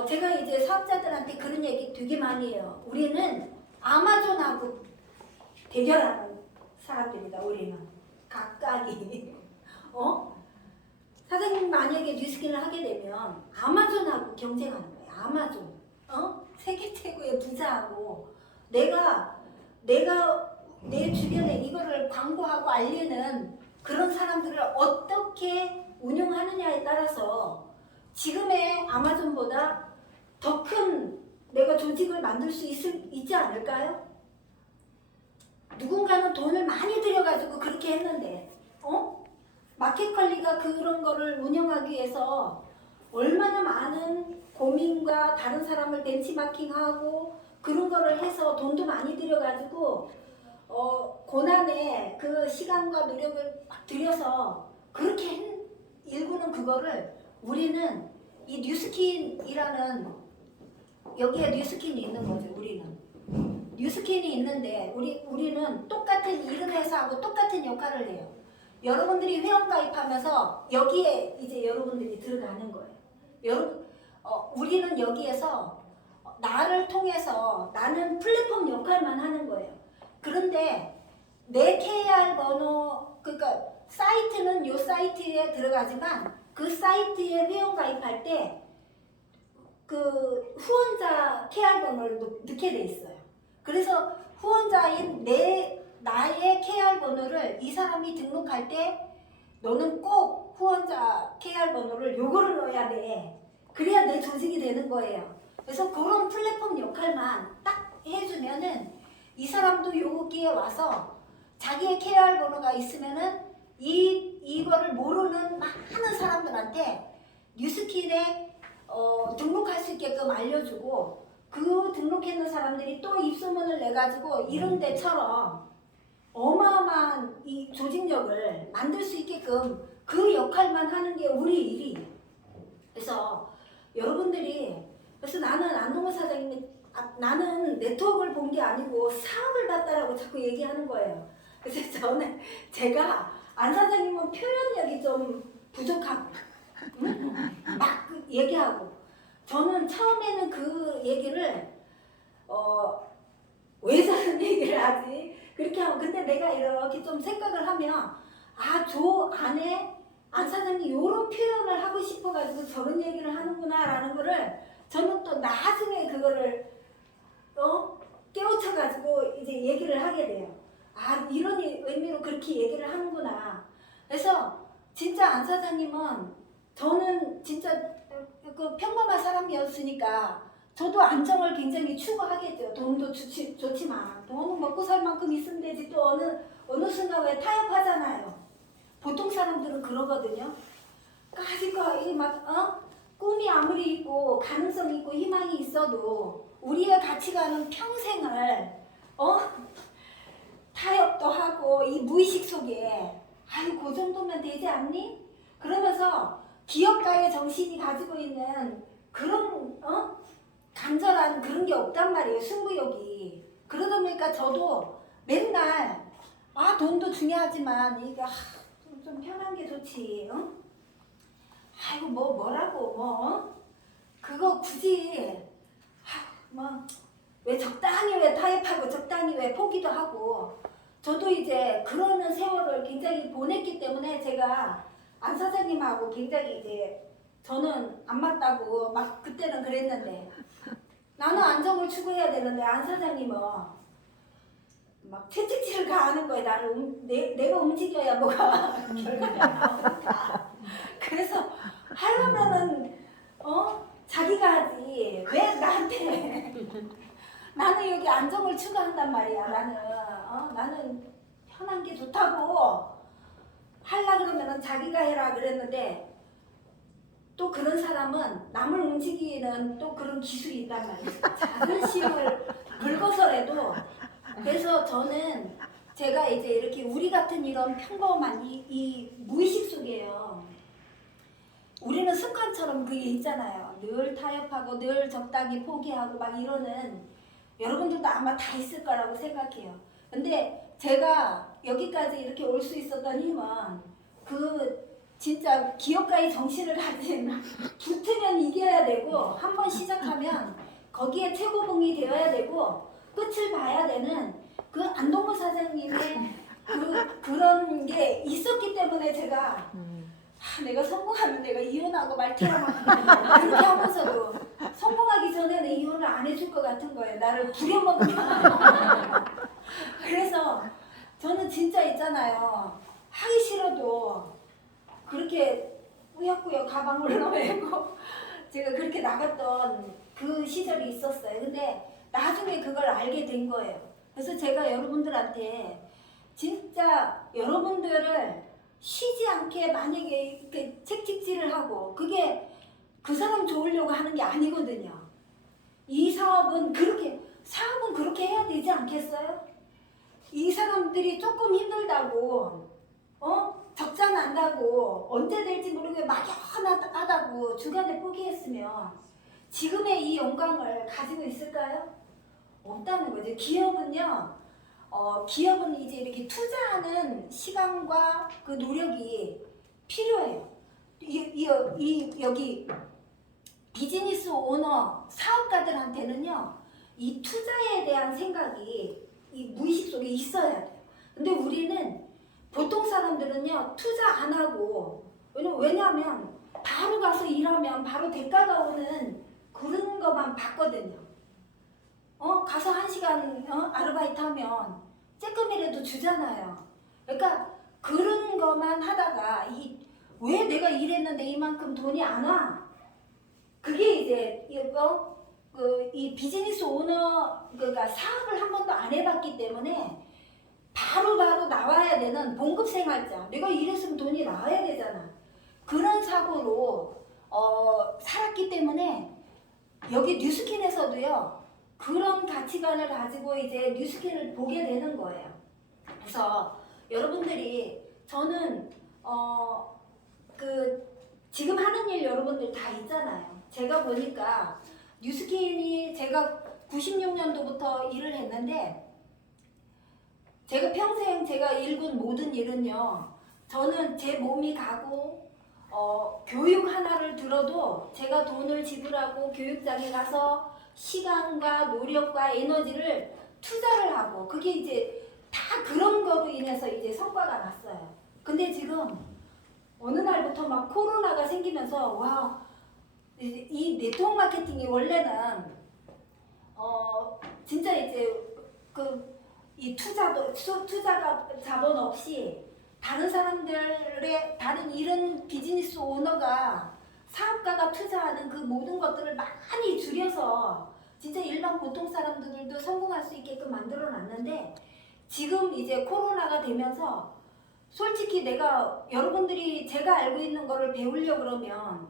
제가 이제 사업자들한테 그런 얘기 되게 많이 해요. 우리는 아마존하고 대결하는 사람들이다. 우리는 각각이 사장님 만약에 뉴스킨을 하게 되면 아마존하고 경쟁하는 거예요. 아마존. 세계 최고의 부자하고 내가 내 주변에 이거를 광고하고 알리는 그런 사람들을 어떻게 운영하느냐에 따라서 지금의 아마존보다 더 큰 내가 조직을 만들 수 있지 않을까요? 누군가는 돈을 많이 들여가지고 그렇게 했는데 마켓컬리가 그런 거를 운영하기 위해서 얼마나 많은 고민과 다른 사람을 벤치마킹하고 그런 거를 해서 돈도 많이 들여가지고 고난의 그 시간과 노력을 막 들여서 그렇게 일구는 그거를 우리는 이 뉴스킨이라는 여기에 뉴스킨이 있는 거죠. 우리는 뉴스킨이 있는데 우리는 똑같은 이름 회사하고 똑같은 역할을 해요. 여러분들이 회원 가입하면서 여기에 이제 여러분들이 들어가는 거예요. 우리는 여기에서 나를 통해서 나는 플랫폼 역할만 하는 거예요. 그런데 내 KR 번호 그러니까 사이트는 요 사이트에 들어가지만 그 사이트에 회원 가입할 때 그 후원자 KR 번호를 넣게 돼 있어요. 그래서 후원자인 나의 KR 번호를 이 사람이 등록할 때 너는 꼭 후원자 KR 번호를 요거를 넣어야 돼. 그래야 내 조직이 되는 거예요. 그래서 그런 플랫폼 역할만 딱 해주면은 이 사람도 여기에 와서 자기의 KR 번호가 있으면은 이거를 모르는 많은 사람들한테 뉴스킨에 등록할 수 있게끔 알려주고 그 등록했는 사람들이 또 입소문을 내가지고 이런 데처럼 어마어마한 이 조직력을 만들 수 있게끔 그 역할만 하는 게 우리 일이에요. 그래서 여러분들이 그래서 나는 안동호 사장님이 나는 네트워크를 본 게 아니고 사업을 봤다라고 자꾸 얘기하는 거예요. 그래서 저는 제가 안 사장님은 표현력이 좀 부족하고 막 얘기하고 저는 처음에는 그 얘기를 왜 저런 얘기를 하지? 그렇게 하고 근데 내가 이렇게 좀 생각을 하면 저 안에 안 사장님 이런 표현을 하고 싶어가지고 저런 얘기를 하는구나라는 거를 저는 또 나중에 그거를 깨우쳐가지고 이제 얘기를 하게 돼요. 아, 이런 의미로 그렇게 얘기를 하는구나. 그래서 진짜 안 사장님은 저는 진짜 그 평범한 사람이었으니까 저도 안정을 굉장히 추구하겠죠. 돈도 좋지만 돈은 먹고 살 만큼 있으면 되지. 또 어느 순간 왜 타협하잖아요. 보통 사람들은 그러거든요. 까짓거 꿈이 아무리 있고 가능성이 있고 희망이 있어도 우리의 가치관은 평생을 타협도 하고 이 무의식 속에 아유 그 정도면 되지 않니? 그러면서 기업가의 정신이 가지고 있는 그런 간절한 그런 게 없단 말이에요. 승부욕이. 그러다 보니까 저도 맨날 돈도 중요하지만 이게 좀 편한 게 좋지. 아이고 뭐라고 그거 굳이 왜 적당히 왜 타협하고 적당히 왜 포기도 하고. 저도 이제 그러는 세월을 굉장히 보냈기 때문에 제가 안 사장님하고 굉장히 이제 저는 안 맞다고 막 그때는 그랬는데 나는 안정을 추구해야 되는데 안 사장님은 막 채찍질을 가하는 거예요. 나를 내가 움직여야 뭐가 결과가 나오니까. 그래서 하려면은 자기가 하지 왜 나한테. 나는 여기 안정을 추구한단 말이야. 나는 편한 게 좋다고 하려 그러면은 자기가 해라 그랬는데 또 그런 사람은 남을 움직이는 또 그런 기술이 있단 말이야. 자존심을 긁어서라도. 그래서 저는 제가 이제 이렇게 우리 같은 이런 평범한 이 무의식 속에요. 우리는 습관처럼 그게 있잖아요. 늘 타협하고 늘 적당히 포기하고 막 이러는 여러분들도 아마 다 있을 거라고 생각해요. 근데 제가 여기까지 이렇게 올 수 있었던 힘은 그 진짜 기업가의 정신을 가진 붙으면 이겨야 되고 한 번 시작하면 거기에 최고봉이 되어야 되고 끝을 봐야 되는 그 안동무 사장님의 그런 게 있었기 때문에 제가 내가 성공하면 내가 이혼하고 말테야 그렇게 하면서도 성공하기 전에는 이혼을 안 해줄 것 같은 거예요. 나를 부려먹으면. 그래서 저는 진짜 있잖아요. 하기 싫어도 그렇게 꾸역꾸역 가방을 넣고 제가 그렇게 나갔던 그 시절이 있었어요. 근데 나중에 그걸 알게 된 거예요. 그래서 제가 여러분들한테 진짜 여러분들을 쉬지 않게 만약에 이렇게 책찍질을 하고 그게 그 사람 좋으려고 하는 게 아니거든요. 이 사업은 그렇게 해야 되지 않겠어요? 이 사람들이 조금 힘들다고 적자 난다고 언제 될지 모르게 막연하다고 중간에 포기했으면 지금의 이 영광을 가지고 있을까요? 없다는 거죠. 기업은 이제 이렇게 투자하는 시간과 그 노력이 필요해요. 여기 비즈니스 오너, 사업가들한테는요, 이 투자에 대한 생각이 이 무의식 속에 있어야 돼요. 근데 우리는 보통 사람들은요, 투자 안 하고, 왜냐하면 바로 가서 일하면 바로 대가가 오는 그런 것만 봤거든요. 가서 1시간 아르바이트 하면 쬐끔이라도 주잖아요. 그러니까 그런 것만 하다가 왜 내가 일했는데 이만큼 돈이 안 와? 그게 이제 이 비즈니스 오너 그러니까 사업을 한 번도 안 해봤기 때문에 바로바로 나와야 되는 봉급 생활자. 내가 일했으면 돈이 나와야 되잖아. 그런 사고로 살았기 때문에 여기 뉴스킨에서도요. 그런 가치관을 가지고 이제 뉴스킨을 보게 되는 거예요. 그래서 여러분들이 저는 지금 하는 일 여러분들 다 있잖아요. 제가 보니까 뉴스킨이 제가 96년도부터 일을 했는데 제가 평생 제가 일군 모든 일은요. 저는 제 몸이 가고 교육 하나를 들어도 제가 돈을 지불하고 교육장에 가서 시간과 노력과 에너지를 투자를 하고 그게 이제 다 그런 거로 인해서 이제 성과가 났어요. 근데 지금 어느 날부터 생기면서 와, 이 네트워크 마케팅이 원래는 진짜 이제 이 투자가 자본 없이 다른 사람들의 다른 이런 비즈니스 오너가 사업가가 투자하는 그 모든 것들을 많이 줄여서 진짜 일반 보통 사람들도 성공할 수 있게끔 만들어 놨는데 지금 이제 코로나가 되면서 솔직히 내가 여러분들이 제가 알고 있는 거를 배우려 그러면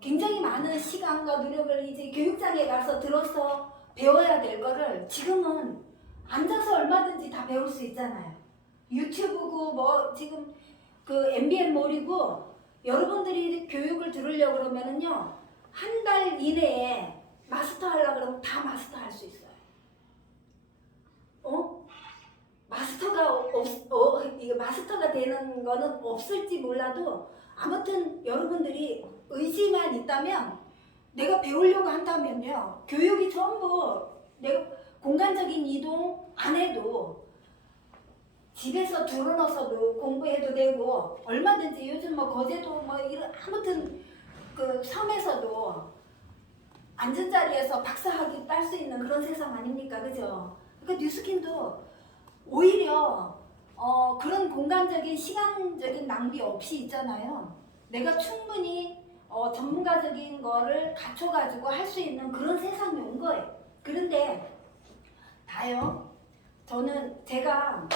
굉장히 많은 시간과 노력을 이제 교육장에 가서 들어서 배워야 될 거를 지금은 앉아서 얼마든지 다 배울 수 있잖아요. 유튜브고 뭐 지금 그 MBN 몰이고 여러분들이 교육을 들으려고 그러면은요 한 달 이내에 마스터 하려고 그러면 다 마스터 할 수 있어요. 마스터가 이게 마스터가 되는 거는 없을지 몰라도 아무튼 여러분들이 의지만 있다면 내가 배우려고 한다면요 교육이 전부 내가 공간적인 이동 안 해도 집에서 들어넣어서도 공부해도 되고 얼마든지 요즘 뭐 거제도 뭐 이런 아무튼 그 섬에서도 앉은 자리에서 박사학위 딸 수 있는 그런 세상 아닙니까, 그죠? 그러니까 뉴스킨도 오히려 그런 공간적인 시간적인 낭비 없이 있잖아요. 내가 충분히 전문가적인 거를 갖춰가지고 할 수 있는 그런 세상이 온 거예요. 그런데 다요. 저는 제가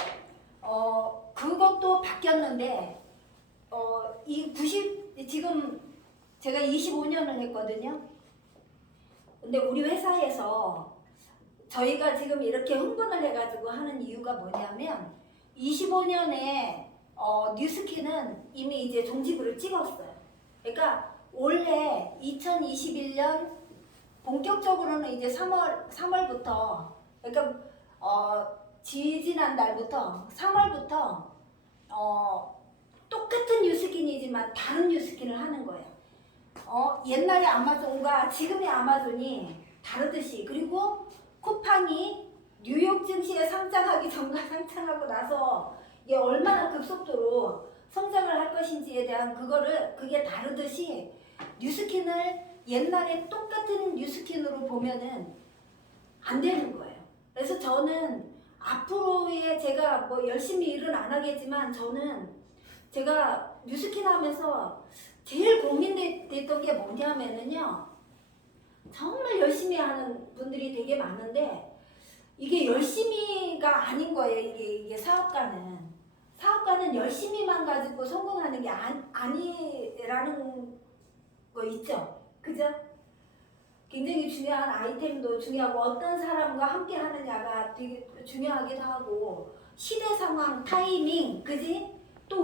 그것도 바뀌었는데 지금 제가 25년을 했거든요. 근데 우리 회사에서 저희가 지금 이렇게 흥분을 해가지고 하는 이유가 뭐냐면 25년에 뉴스킨은 이미 이제 종지부를 찍었어요. 그러니까 올해 2021년 본격적으로는 이제 3월부터 그러니까 지지난달부터 3월부터 똑같은 뉴스킨이지만 다른 뉴스킨을 하는 거예요. 옛날의 아마존과 지금의 아마존이 다르듯이 그리고 쿠팡이 뉴욕 증시에 상장하기 전과 상장하고 나서 이게 얼마나 급속도로 성장을 할 것인지에 대한 그게 다르듯이 뉴스킨을 옛날에 똑같은 뉴스킨으로 보면은 안 되는 거예요. 그래서 저는 앞으로의 제가 뭐 열심히 일은 안 하겠지만 저는 제가 뉴스킨 하면서 제일 고민됐던 게 뭐냐면은요. 정말 열심히 하는 분들이 되게 많은데 이게 열심히가 아닌 거예요. 이게 사업가는 열심히만 가지고 성공하는 게 아니라는 거 있죠. 그죠? 굉장히 중요한 아이템도 중요하고 어떤 사람과 함께 하느냐가 되게 중요하기도 하고 시대 상황, 타이밍, 그지? 또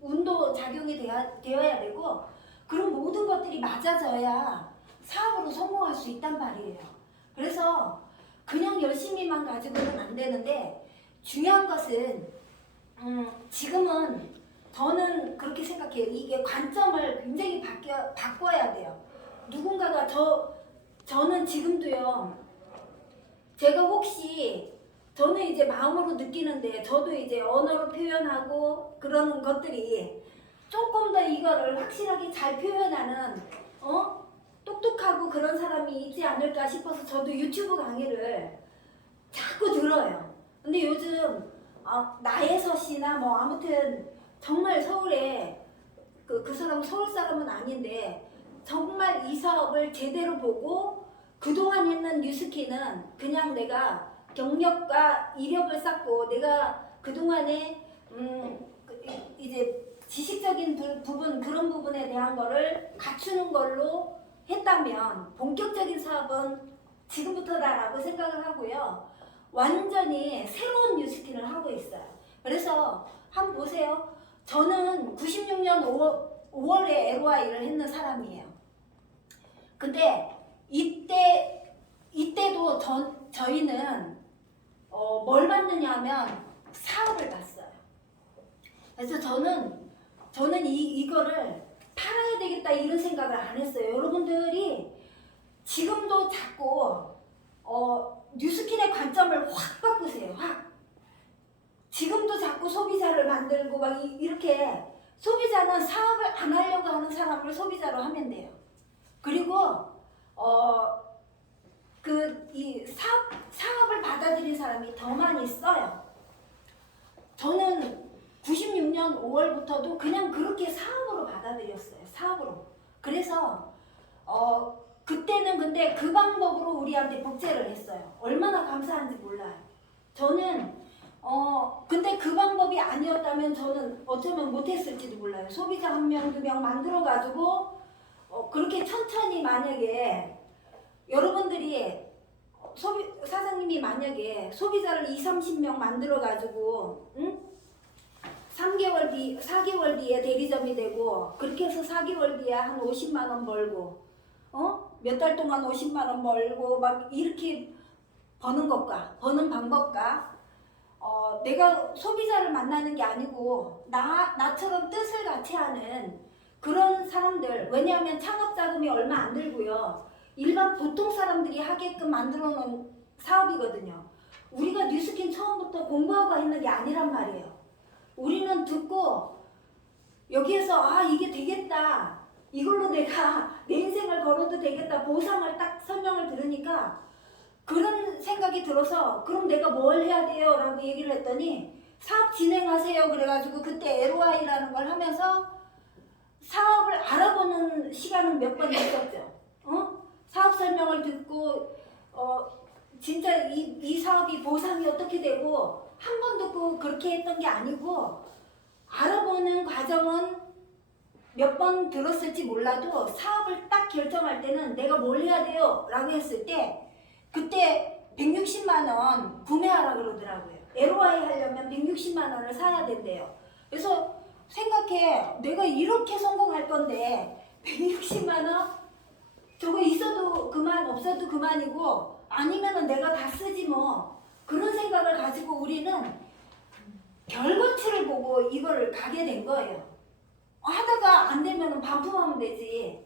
운도 작용이 되어야 되고 그런 모든 것들이 맞아져야 사업으로 성공할 수 있단 말이에요. 그래서 그냥 열심히만 가지고는 안 되는데 중요한 것은 지금은 저는 그렇게 생각해요. 이게 관점을 굉장히 바꿔야 돼요. 누군가가 저는 지금도요. 제가 혹시 저는 이제 마음으로 느끼는데 저도 이제 언어로 표현하고 그러는 것들이 조금 더 이거를 확실하게 잘 표현하는 똑똑하고 그런 사람이 있지 않을까 싶어서 저도 유튜브 강의를 자꾸 들어요. 근데 요즘 나혜서 씨나 뭐 아무튼 정말 서울에 그 사람은 서울 사람은 아닌데 정말 이 사업을 제대로 보고 그동안 했는 뉴스킨은 그냥 내가 경력과 이력을 쌓고 내가 그동안에 이제 지식적인 부분 그런 부분에 대한 거를 갖추는 걸로 했다면 본격적인 사업은 지금부터다라고 생각을 하고요. 완전히 새로운 뉴스킨을 하고 있어요. 그래서 한번 보세요. 저는 96년 5월에 LOI를 했는 사람이에요. 근데 이때도 저희는 뭘 받느냐 하면 사업을 봤어요. 그래서 저는 이거를 팔아야 되겠다 이런 생각을 안 했어요. 여러분들이 지금도 자꾸 뉴스킨의 관점을 확 바꾸세요. 확. 지금도 자꾸 소비자를 만들고 막 이렇게 소비자는 사업을 안 하려고 하는 사람을 소비자로 하면 돼요. 그리고 이 사업을 받아들인 사람이 더 많이 써요. 저는 96년 5월부터도 그냥 그렇게 사업으로 받아들였어요. 사업으로. 그래서 그때는 근데 그 방법으로 우리한테 복제를 했어요. 얼마나 감사한지 몰라요. 저는 근데 그 방법이 아니었다면 저는 어쩌면 못했을지도 몰라요. 소비자 1명, 2명 만들어가지고 그렇게 천천히 만약에 여러분들이 사장님이 만약에 소비자를 20, 30명 만들어가지고 3개월 뒤, 4개월 뒤에 대리점이 되고 그렇게 해서 4개월 뒤에 한 50만 원 벌고 몇 달 동안 50만 원 벌고 막 이렇게 버는 방법과 내가 소비자를 만나는 게 아니고 나처럼 뜻을 같이 하는 그런 사람들, 왜냐하면 창업 자금이 얼마 안 들고요. 일반 보통 사람들이 하게끔 만들어 놓은 사업이거든요. 우리가 뉴스킨 처음부터 공부하고 있는 게 아니란 말이에요. 우리는 듣고 여기에서 이게 되겠다. 이걸로 내가 내 인생을 걸어도 되겠다. 보상을 딱 설명을 들으니까 그런 생각이 들어서 그럼 내가 뭘 해야 돼요? 라고 얘기를 했더니 사업 진행하세요. 그래가지고 그때 LOI라는 걸 하면서 사업을 알아보는 시간은 몇 번 있었죠. 사업 설명을 듣고 진짜 이 사업이 보상이 어떻게 되고 한 번 듣고 그렇게 했던 게 아니고 알아보는 과정은 몇 번 들었을지 몰라도 사업을 딱 결정할 때는 내가 뭘 해야 돼요? 라고 했을 때 그때 160만 원 구매하라 그러더라고요. LOI 하려면 160만 원을 사야 된대요. 그래서 생각해. 내가 이렇게 성공할 건데 160만 원? 저거 있어도 그만 없어도 그만이고 아니면은 내가 다 쓰지 뭐. 그런 생각을 가지고 우리는 결과치를 보고 이거를 가게 된 거예요. 하다가 안 되면은 반품하면 되지.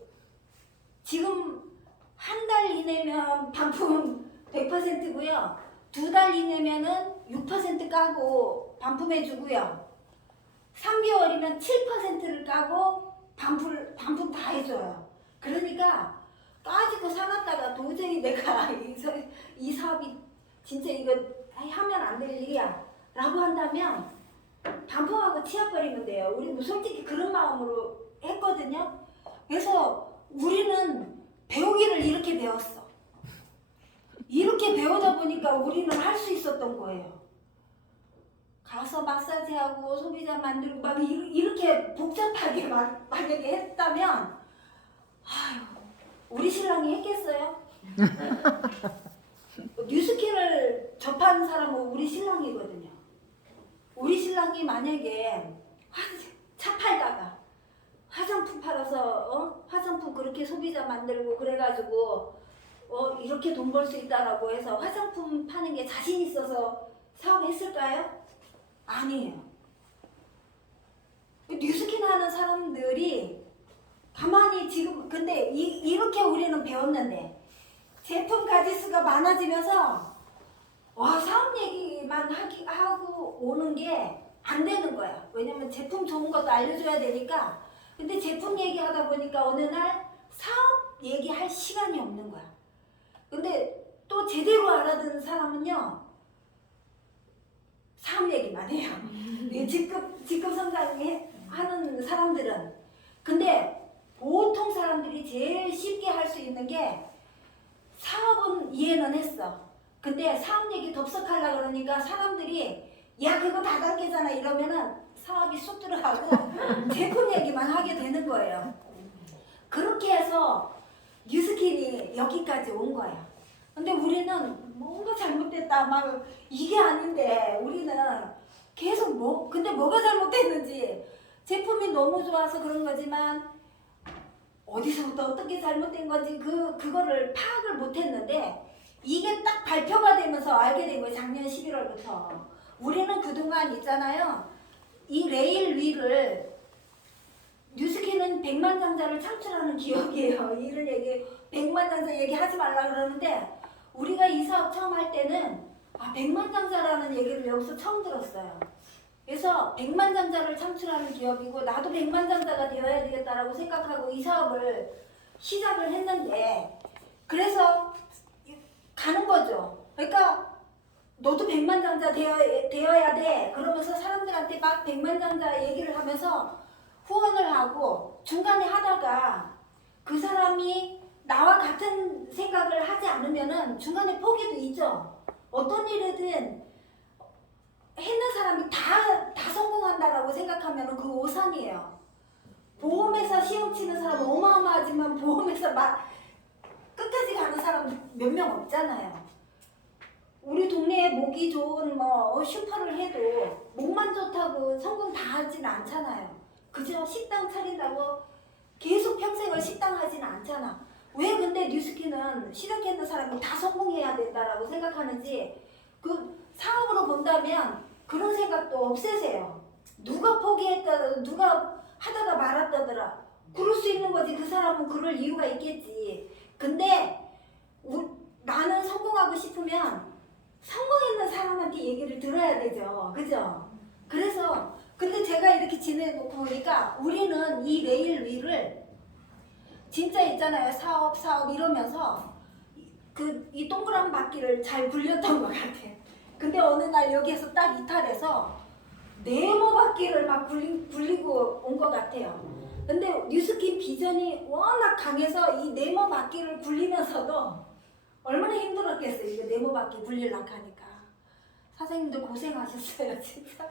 지금 한 달 이내면 반품 100%고요. 2달 이내면은 6% 까고 반품해 주고요. 3개월이면 7%를 까고 반품 다 해줘요. 그러니까 까지고 사놨다가 도저히 내가 이 사업이 진짜 이거 하면 안 될 일이야 라고 한다면 반품하고 치워버리면 돼요. 우리 뭐 솔직히 그런 마음으로 했거든요. 그래서 우리는 배우기를 이렇게 배웠어. 이렇게 배우다 보니까 우리는 할 수 있었던 거예요. 가서 마사지하고 소비자 만들고 막 이렇게 복잡하게 만약에 했다면 우리 신랑이 했겠어요? 뉴스킨을 접한 사람은 우리 신랑이거든요. 우리 신랑이 만약에 차 팔다가 화장품 팔아서 화장품 그렇게 소비자 만들고 그래가지고 이렇게 돈 벌 수 있다라고 해서 화장품 파는 게 자신 있어서 사업했을까요? 아니에요. 뉴스킨 하는 사람들이 가만히 지금 근데 이렇게 우리는 배웠는데 제품 가지수가 많아지면서 사업 얘기만 하고 오는 게 안 되는 거야. 왜냐면 제품 좋은 것도 알려줘야 되니까. 근데 제품 얘기하다 보니까 어느 날 사업 얘기할 시간이 없는 거야. 근데 또 제대로 알아듣는 사람은요 사업 얘기만 해요. 직급 성장하는 사람들은. 근데 보통 사람들이 제일 쉽게 할 수 있는 게 사업은 이해는 했어. 근데 사업 얘기 덥석하려고 그러니까 사람들이 야 그거 다단계잖아 이러면은 사업이 쑥 들어가고 제품 얘기만 하게 되는 거예요. 그렇게 해서 뉴스킨이 여기까지 온 거예요. 근데 우리는 뭔가 잘못됐다 막 이게 아닌데 우리는 계속 근데 뭐가 잘못됐는지 제품이 너무 좋아서 그런 거지만 어디서부터 어떻게 잘못된 건지 그거를 파악을 못했는데 이게 딱 발표가 되면서 알게 된 거예요. 작년 11월부터. 우리는 그동안 있잖아요. 이 레일 위를 뉴스킨은 100만 장자를 창출하는 기업이에요. 이런 얘기 100만 장자 얘기하지 말라 그러는데 우리가 이 사업 처음 할 때는 100만 장자라는 얘기를 여기서 처음 들었어요. 그래서 백만장자를 창출하는 기업이고 나도 백만장자가 되어야 되겠다라고 생각하고 이 사업을 시작을 했는데 그래서 가는 거죠. 그러니까 너도 백만장자 되어야 돼. 그러면서 사람들한테 막 백만장자 얘기를 하면서 후원을 하고 중간에 하다가 그 사람이 나와 같은 생각을 하지 않으면은 중간에 포기도 있죠. 어떤 일이든 했는 사람이 다 성공한다라고 생각하면은 그 오산이에요. 보험회사 시험 치는 사람 어마어마하지만 보험회사 끝까지 가는 사람 몇 명 없잖아요. 우리 동네에 목이 좋은 뭐 슈퍼를 해도 목만 좋다고 성공 다 하지는 않잖아요. 그저 식당 차린다고 계속 평생을 식당 하지는 않잖아. 왜 근데 뉴스키는 시작했는 사람이 다 성공해야 된다라고 생각하는지 그 사업으로 본다면 그런 생각도 없애세요. 누가 포기했다, 누가 하다가 말았다더라. 그럴 수 있는 거지. 그 사람은 그럴 이유가 있겠지. 근데 나는 성공하고 싶으면 성공했는 사람한테 얘기를 들어야 되죠. 그죠? 그래서 근데 제가 이렇게 지내놓고 보니까 우리는 이 레일 위를 진짜 있잖아요. 사업 이러면서 이 동그란 바퀴를 잘 굴렸던 것 같아요. 근데 어느 날 여기에서 딱 이탈해서 네모 바퀴를 막 굴리고 온 것 같아요. 근데 뉴스킨 비전이 워낙 강해서 이 네모 바퀴를 굴리면서도 얼마나 힘들었겠어요. 이거 네모 바퀴 굴리려고 하니까. 사장님들 고생하셨어요. 진짜.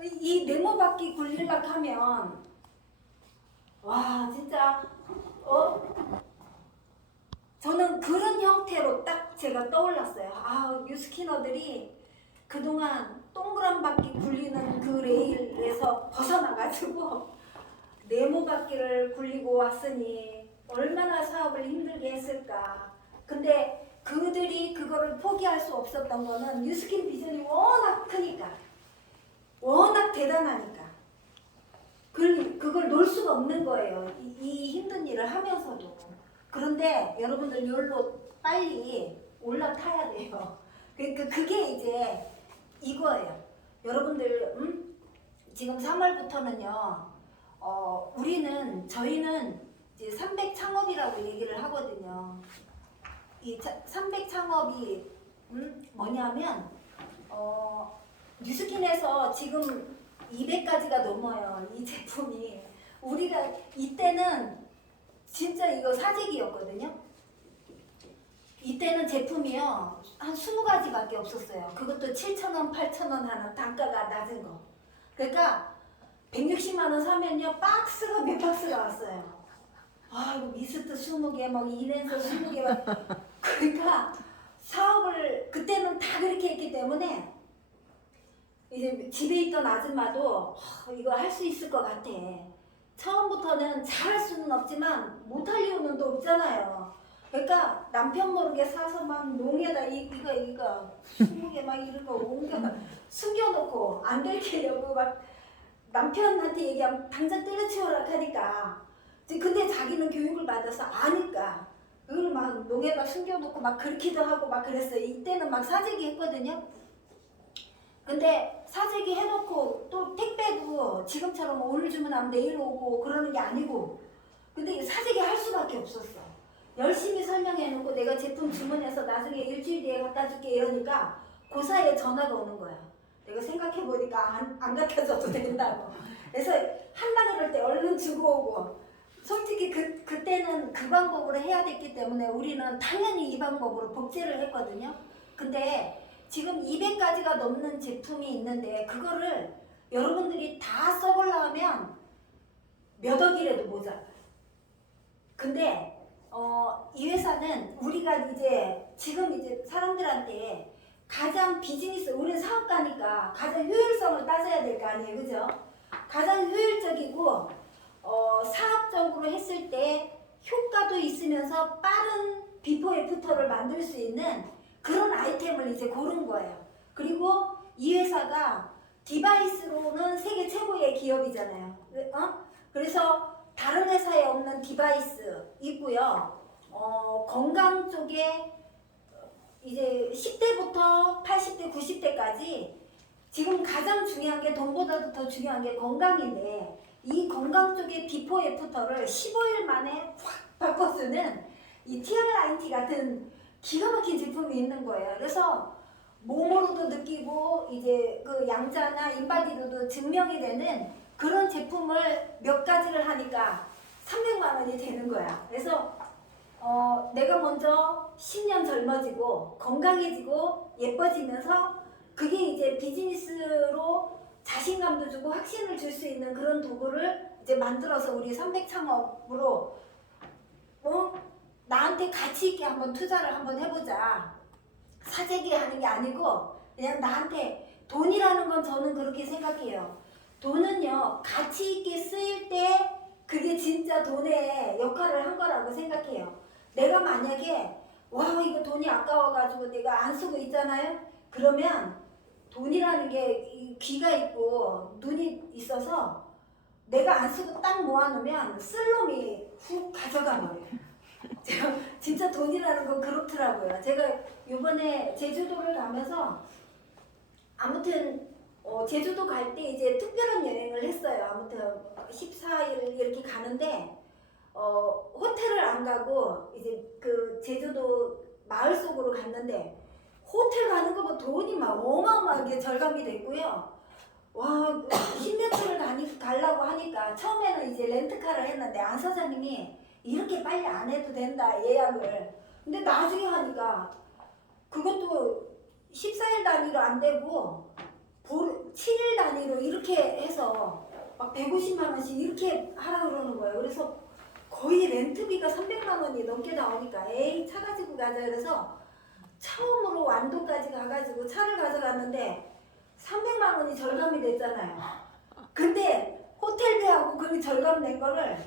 이 네모 바퀴 굴리려고 하면 와 진짜 저는 그런 형태로 딱 제가 떠올랐어요. 아 뉴스키너들이 그동안 동그란 바퀴 굴리는 그 레일에서 벗어나가지고 네모 바퀴를 굴리고 왔으니 얼마나 사업을 힘들게 했을까. 근데 그들이 그거를 포기할 수 없었던 거는 뉴스킨 비전이 워낙 크니까, 워낙 대단하니까 그걸 놓을 수가 없는 거예요. 이 힘든 일을 하면서도. 그런데 여러분들 여기로 빨리 올라타야 돼요. 그러니까 그게 이제 이거예요. 여러분들 지금 3월부터는요. 저희는 이제 300 창업이라고 얘기를 하거든요. 이 300 창업이 뭐냐면 뉴스킨에서 지금 200가지가 넘어요. 이 제품이. 우리가 이때는 진짜 이거 사재기였거든요. 이때는 제품이요. 한 20가지밖에 없었어요. 그것도 7,000원, 8,000원 하는 단가가 낮은 거. 그러니까 160만 원 사면요. 박스가 몇 박스가 왔어요. 아, 이거 미스트 20개, 막 이랜서 20개 막. 그러니까 사업을 그때는 다 그렇게 했기 때문에 이제 집에 있던 아줌마도 이거 할 수 있을 것 같아. 처음부터는 잘할 수는 없지만 못할 이유는 또 없잖아요. 그러니까 남편 모르게 사서 막 농에다 이거 20개 막 이런 거 옮겨 숨겨놓고 안 들키려고 막 남편한테 얘기하면 당장 때려치워라 하니까 근데 자기는 교육을 받아서 아니까 그걸 막 농에다 숨겨놓고 막 그렇기도 하고 막 그랬어요. 이때는 막 사재기 했거든요. 근데 사재기 해놓고 또 택배도 지금처럼 오늘 주문하면 내일 오고 그러는 게 아니고 근데 사재기 할 수밖에 없었어. 열심히 설명해놓고 내가 제품 주문해서 나중에 일주일 뒤에 갖다 줄게 이러니까 그 사이에 전화가 오는 거야. 내가 생각해보니까 안 갖다 줘도 된다고. 그래서 한다 그럴 때 얼른 주고 오고 솔직히 그때는 그 방법으로 해야 됐기 때문에 우리는 당연히 이 방법으로 복제를 했거든요. 근데 지금 200가지가 넘는 제품이 있는데 그거를 여러분들이 다 써보려면 몇 억이라도 모자라요. 근데 이 회사는 우리가 지금 사람들한테 가장 우리는 사업가니까 가장 효율성을 따져야 될 거 아니에요. 그죠? 가장 효율적이고 사업적으로 했을 때 효과도 있으면서 빠른 비포 애프터를 만들 수 있는 그런 아이템을 이제 고른 거예요. 그리고 이 회사가 디바이스로는 세계 최고의 기업이잖아요. 그래서 다른 회사에 없는 디바이스 있고요. 건강 쪽에 이제 10대부터 80대, 90대까지 지금 가장 중요한 게 돈보다도 더 중요한 게 건강인데 이 건강 쪽의 비포 애프터를 15일 만에 확 바꿔주는 이 TR90 같은 기가 막힌 제품이 있는 거예요. 그래서 몸으로도 느끼고 이제 그 양자나 인바디로도 증명이 되는 그런 제품을 몇 가지를 하니까 300만 원이 되는 거야. 그래서 내가 먼저 10년 젊어지고 건강해지고 예뻐지면서 그게 이제 비즈니스로 자신감도 주고 확신을 줄 수 있는 그런 도구를 이제 만들어서 우리 300창업으로 나한테 가치 있게 한번 투자를 한번 해보자. 사재기 하는 게 아니고 그냥 나한테 돈이라는 건 저는 그렇게 생각해요. 돈은요 가치 있게 쓰일 때 그게 진짜 돈의 역할을 한 거라고 생각해요. 내가 만약에 와 이거 돈이 아까워가지고 내가 안 쓰고 있잖아요. 그러면 돈이라는 게 귀가 있고 눈이 있어서 내가 안 쓰고 딱 모아놓으면 쓸 놈이 훅 가져가 버려요. 제가 진짜 돈이라는 건 그렇더라고요. 제가 이번에 제주도를 가면서 아무튼 제주도 갈 때 이제 특별한 여행을 했어요. 아무튼 14일 이렇게 가는데 호텔을 안 가고 이제 그 제주도 마을 속으로 갔는데 호텔 가는 거면 돈이 막 어마어마하게 절감이 됐고요. 와, 십몇 초를 가려고 하니까 처음에는 이제 렌트카를 했는데 안 사장님이 이렇게 빨리 안 해도 된다 예약을. 근데 나중에 하니까 그것도 14일 단위로 안 되고 7일 단위로 이렇게 해서 막 150만 원씩 이렇게 하라 그러는 거예요. 그래서 거의 렌트비가 300만 원이 넘게 나오니까 에이 차 가지고 가자 그래서 처음으로 완도까지 가가지고 차를 가져갔는데 300만 원이 절감이 됐잖아요. 근데 호텔비하고 그 절감 낸 거를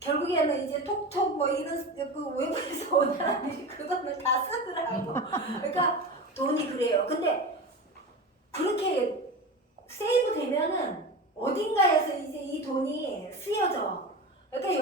결국에는 이제 톡톡 뭐 이런 그 외부에서 온 사람들이 그 돈을 다 쓰더라고. 그러니까 돈이 그래요. 근데 그렇게 세이브 되면은 어딘가에서 이제 이 돈이 쓰여져. 그러니까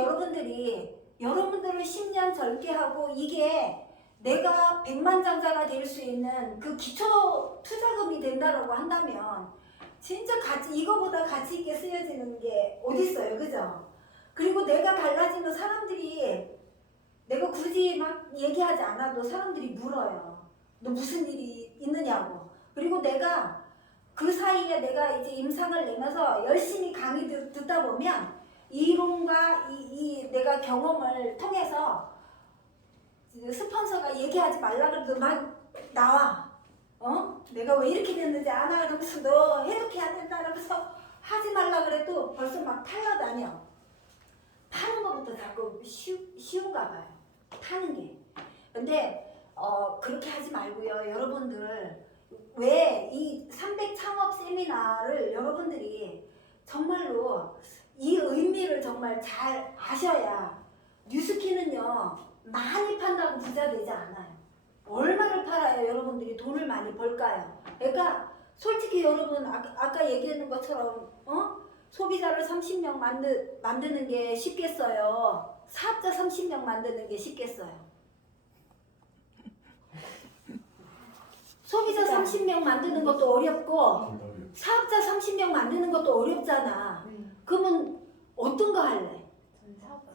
여러분들을 10년 젊게 하고 이게 내가 백만장자가 될 수 있는 그 기초 투자금이 된다라고 한다면 진짜 이거보다 가치 있게 쓰여지는 게 어딨어요. 그죠? 그리고 내가 달라지면 사람들이 내가 굳이 막 얘기하지 않아도 사람들이 물어요. 너 무슨 일이 있느냐고. 그리고 내가 그 사이에 내가 이제 임상을 내면서 열심히 강의 듣다 보면 이론과 이 내가 경험을 통해서 스폰서가 얘기하지 말라 그래도 막 나와. 내가 왜 이렇게 됐는지 아나 그러면서 너 해독해야 된다 그러면서 하지 말라 그래도 벌써 막 팔려다녀. 파는 것부터 자꾸 쉬운가 봐요. 파는 게. 근데 그렇게 하지 말고요. 여러분들 왜 이 300 창업 세미나를 여러분들이 정말로 이 의미를 정말 잘 아셔야 뉴스키는요 많이 판다고 부자 되지 않아요. 얼마를 팔아야 여러분들이 돈을 많이 벌까요? 그러니까 솔직히 여러분 아까 얘기했는 것처럼 소비자를 30명 만드는 게 쉽겠어요? 사업자 30명 만드는 게 쉽겠어요? 소비자 30명 만드는 것도 어렵고 사업자 30명 만드는 것도 어렵잖아. 그러면 어떤 거 할래? 저는 사업자.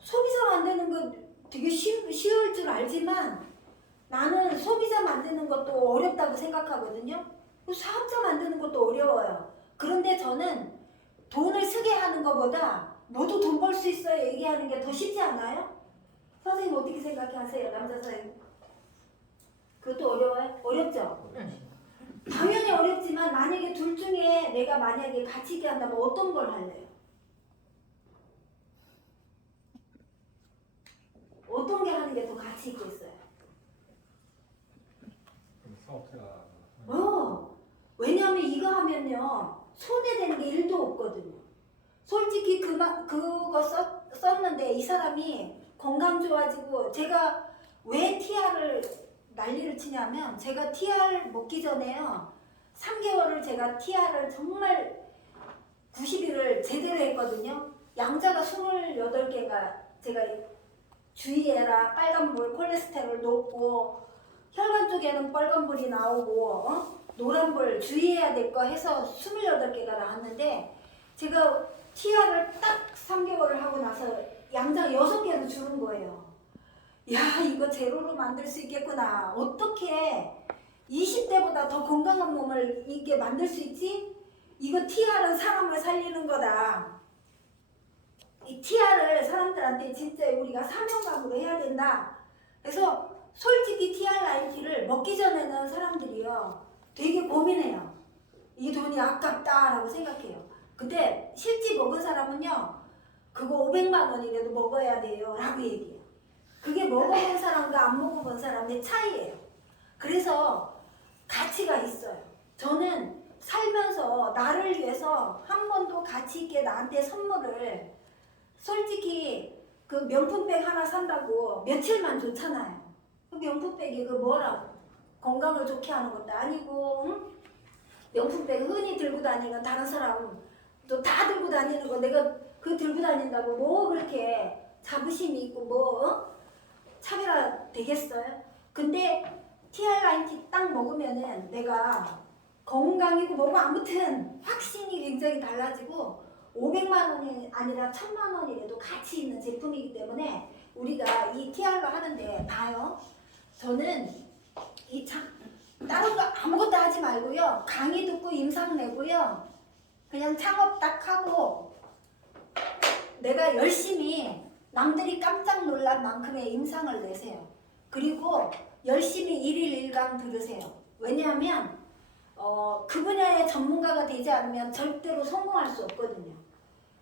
소비자 만드는 거 되게 쉬울 줄 알지만 나는 소비자 만드는 것도 어렵다고 생각하거든요. 사업자 만드는 것도 어려워요. 그런데 저는 돈을 쓰게 하는 것보다 너도 돈 벌 수 있어요 얘기하는 게 더 쉽지 않아요? 선생님 어떻게 생각하세요? 남자 선생님? 그것도 어려워요? 어렵죠? 당연히 어렵지만 만약에 둘 중에 내가 만약에 가치 있게 한다면 어떤 걸 할래요? 어떤 게 하는 게 더 가치 있겠어요? 사업체가 왜냐하면 이거 하면요 손해되는 게 1도 없거든요. 솔직히 그거 썼는데 이 사람이 건강 좋아지고 제가 왜 TR을 난리를 치냐면 제가 TR 먹기 전에요 3개월을 제가 TR을 정말 90일을 제대로 했거든요. 양자가 28개가 제가 주의해라 빨간불 콜레스테롤 높고 혈관 쪽에는 빨간불이 나오고 노란불 주의해야 될 거 해서 28개가 나왔는데 제가 TR을 딱 3개월을 하고 나서 양장 6개로 줄은 거예요. 야, 이거 제로로 만들 수 있겠구나. 어떻게 20대보다 더 건강한 몸을 이게 만들 수 있지? 이거 TR은 사람을 살리는 거다. 이 TR을 사람들한테 진짜 우리가 사명감으로 해야 된다. 그래서 솔직히 TR 라인티를 먹기 전에는 사람들이요 되게 고민해요. 이 돈이 아깝다라고 생각해요. 근데 실제 먹은 사람은요 그거 500만 원이라도 먹어야 돼요 라고 얘기해요. 그게 먹어본 사람과 안 먹어본 사람의 차이예요. 그래서 가치가 있어요. 저는 살면서 나를 위해서 한 번도 가치 있게 나한테 선물을 솔직히 그 명품백 하나 산다고 며칠만 좋잖아요. 그 명품백이 그 뭐라고 건강을 좋게 하는 것도 아니고 응? 명품백 흔히 들고 다니는 다른 사람 또 다 들고 다니는 거 내가 그 들고 다닌다고 뭐 그렇게 자부심이 있고 뭐 차별화 되겠어요? 근데 TR90 딱 먹으면은 내가 건강이고 뭐고 아무튼 확신이 굉장히 달라지고 500만 원이 아니라 1000만 원이라도 가치 있는 제품이기 때문에 우리가 이 TR로 하는데 봐요. 저는 다른 거 아무것도 하지 말고요. 강의 듣고 임상 내고요. 그냥 창업 딱 하고 내가 열심히 남들이 깜짝 놀랄 만큼의 임상을 내세요. 그리고 열심히 1일 1강 들으세요. 왜냐하면 그 분야의 전문가가 되지 않으면 절대로 성공할 수 없거든요.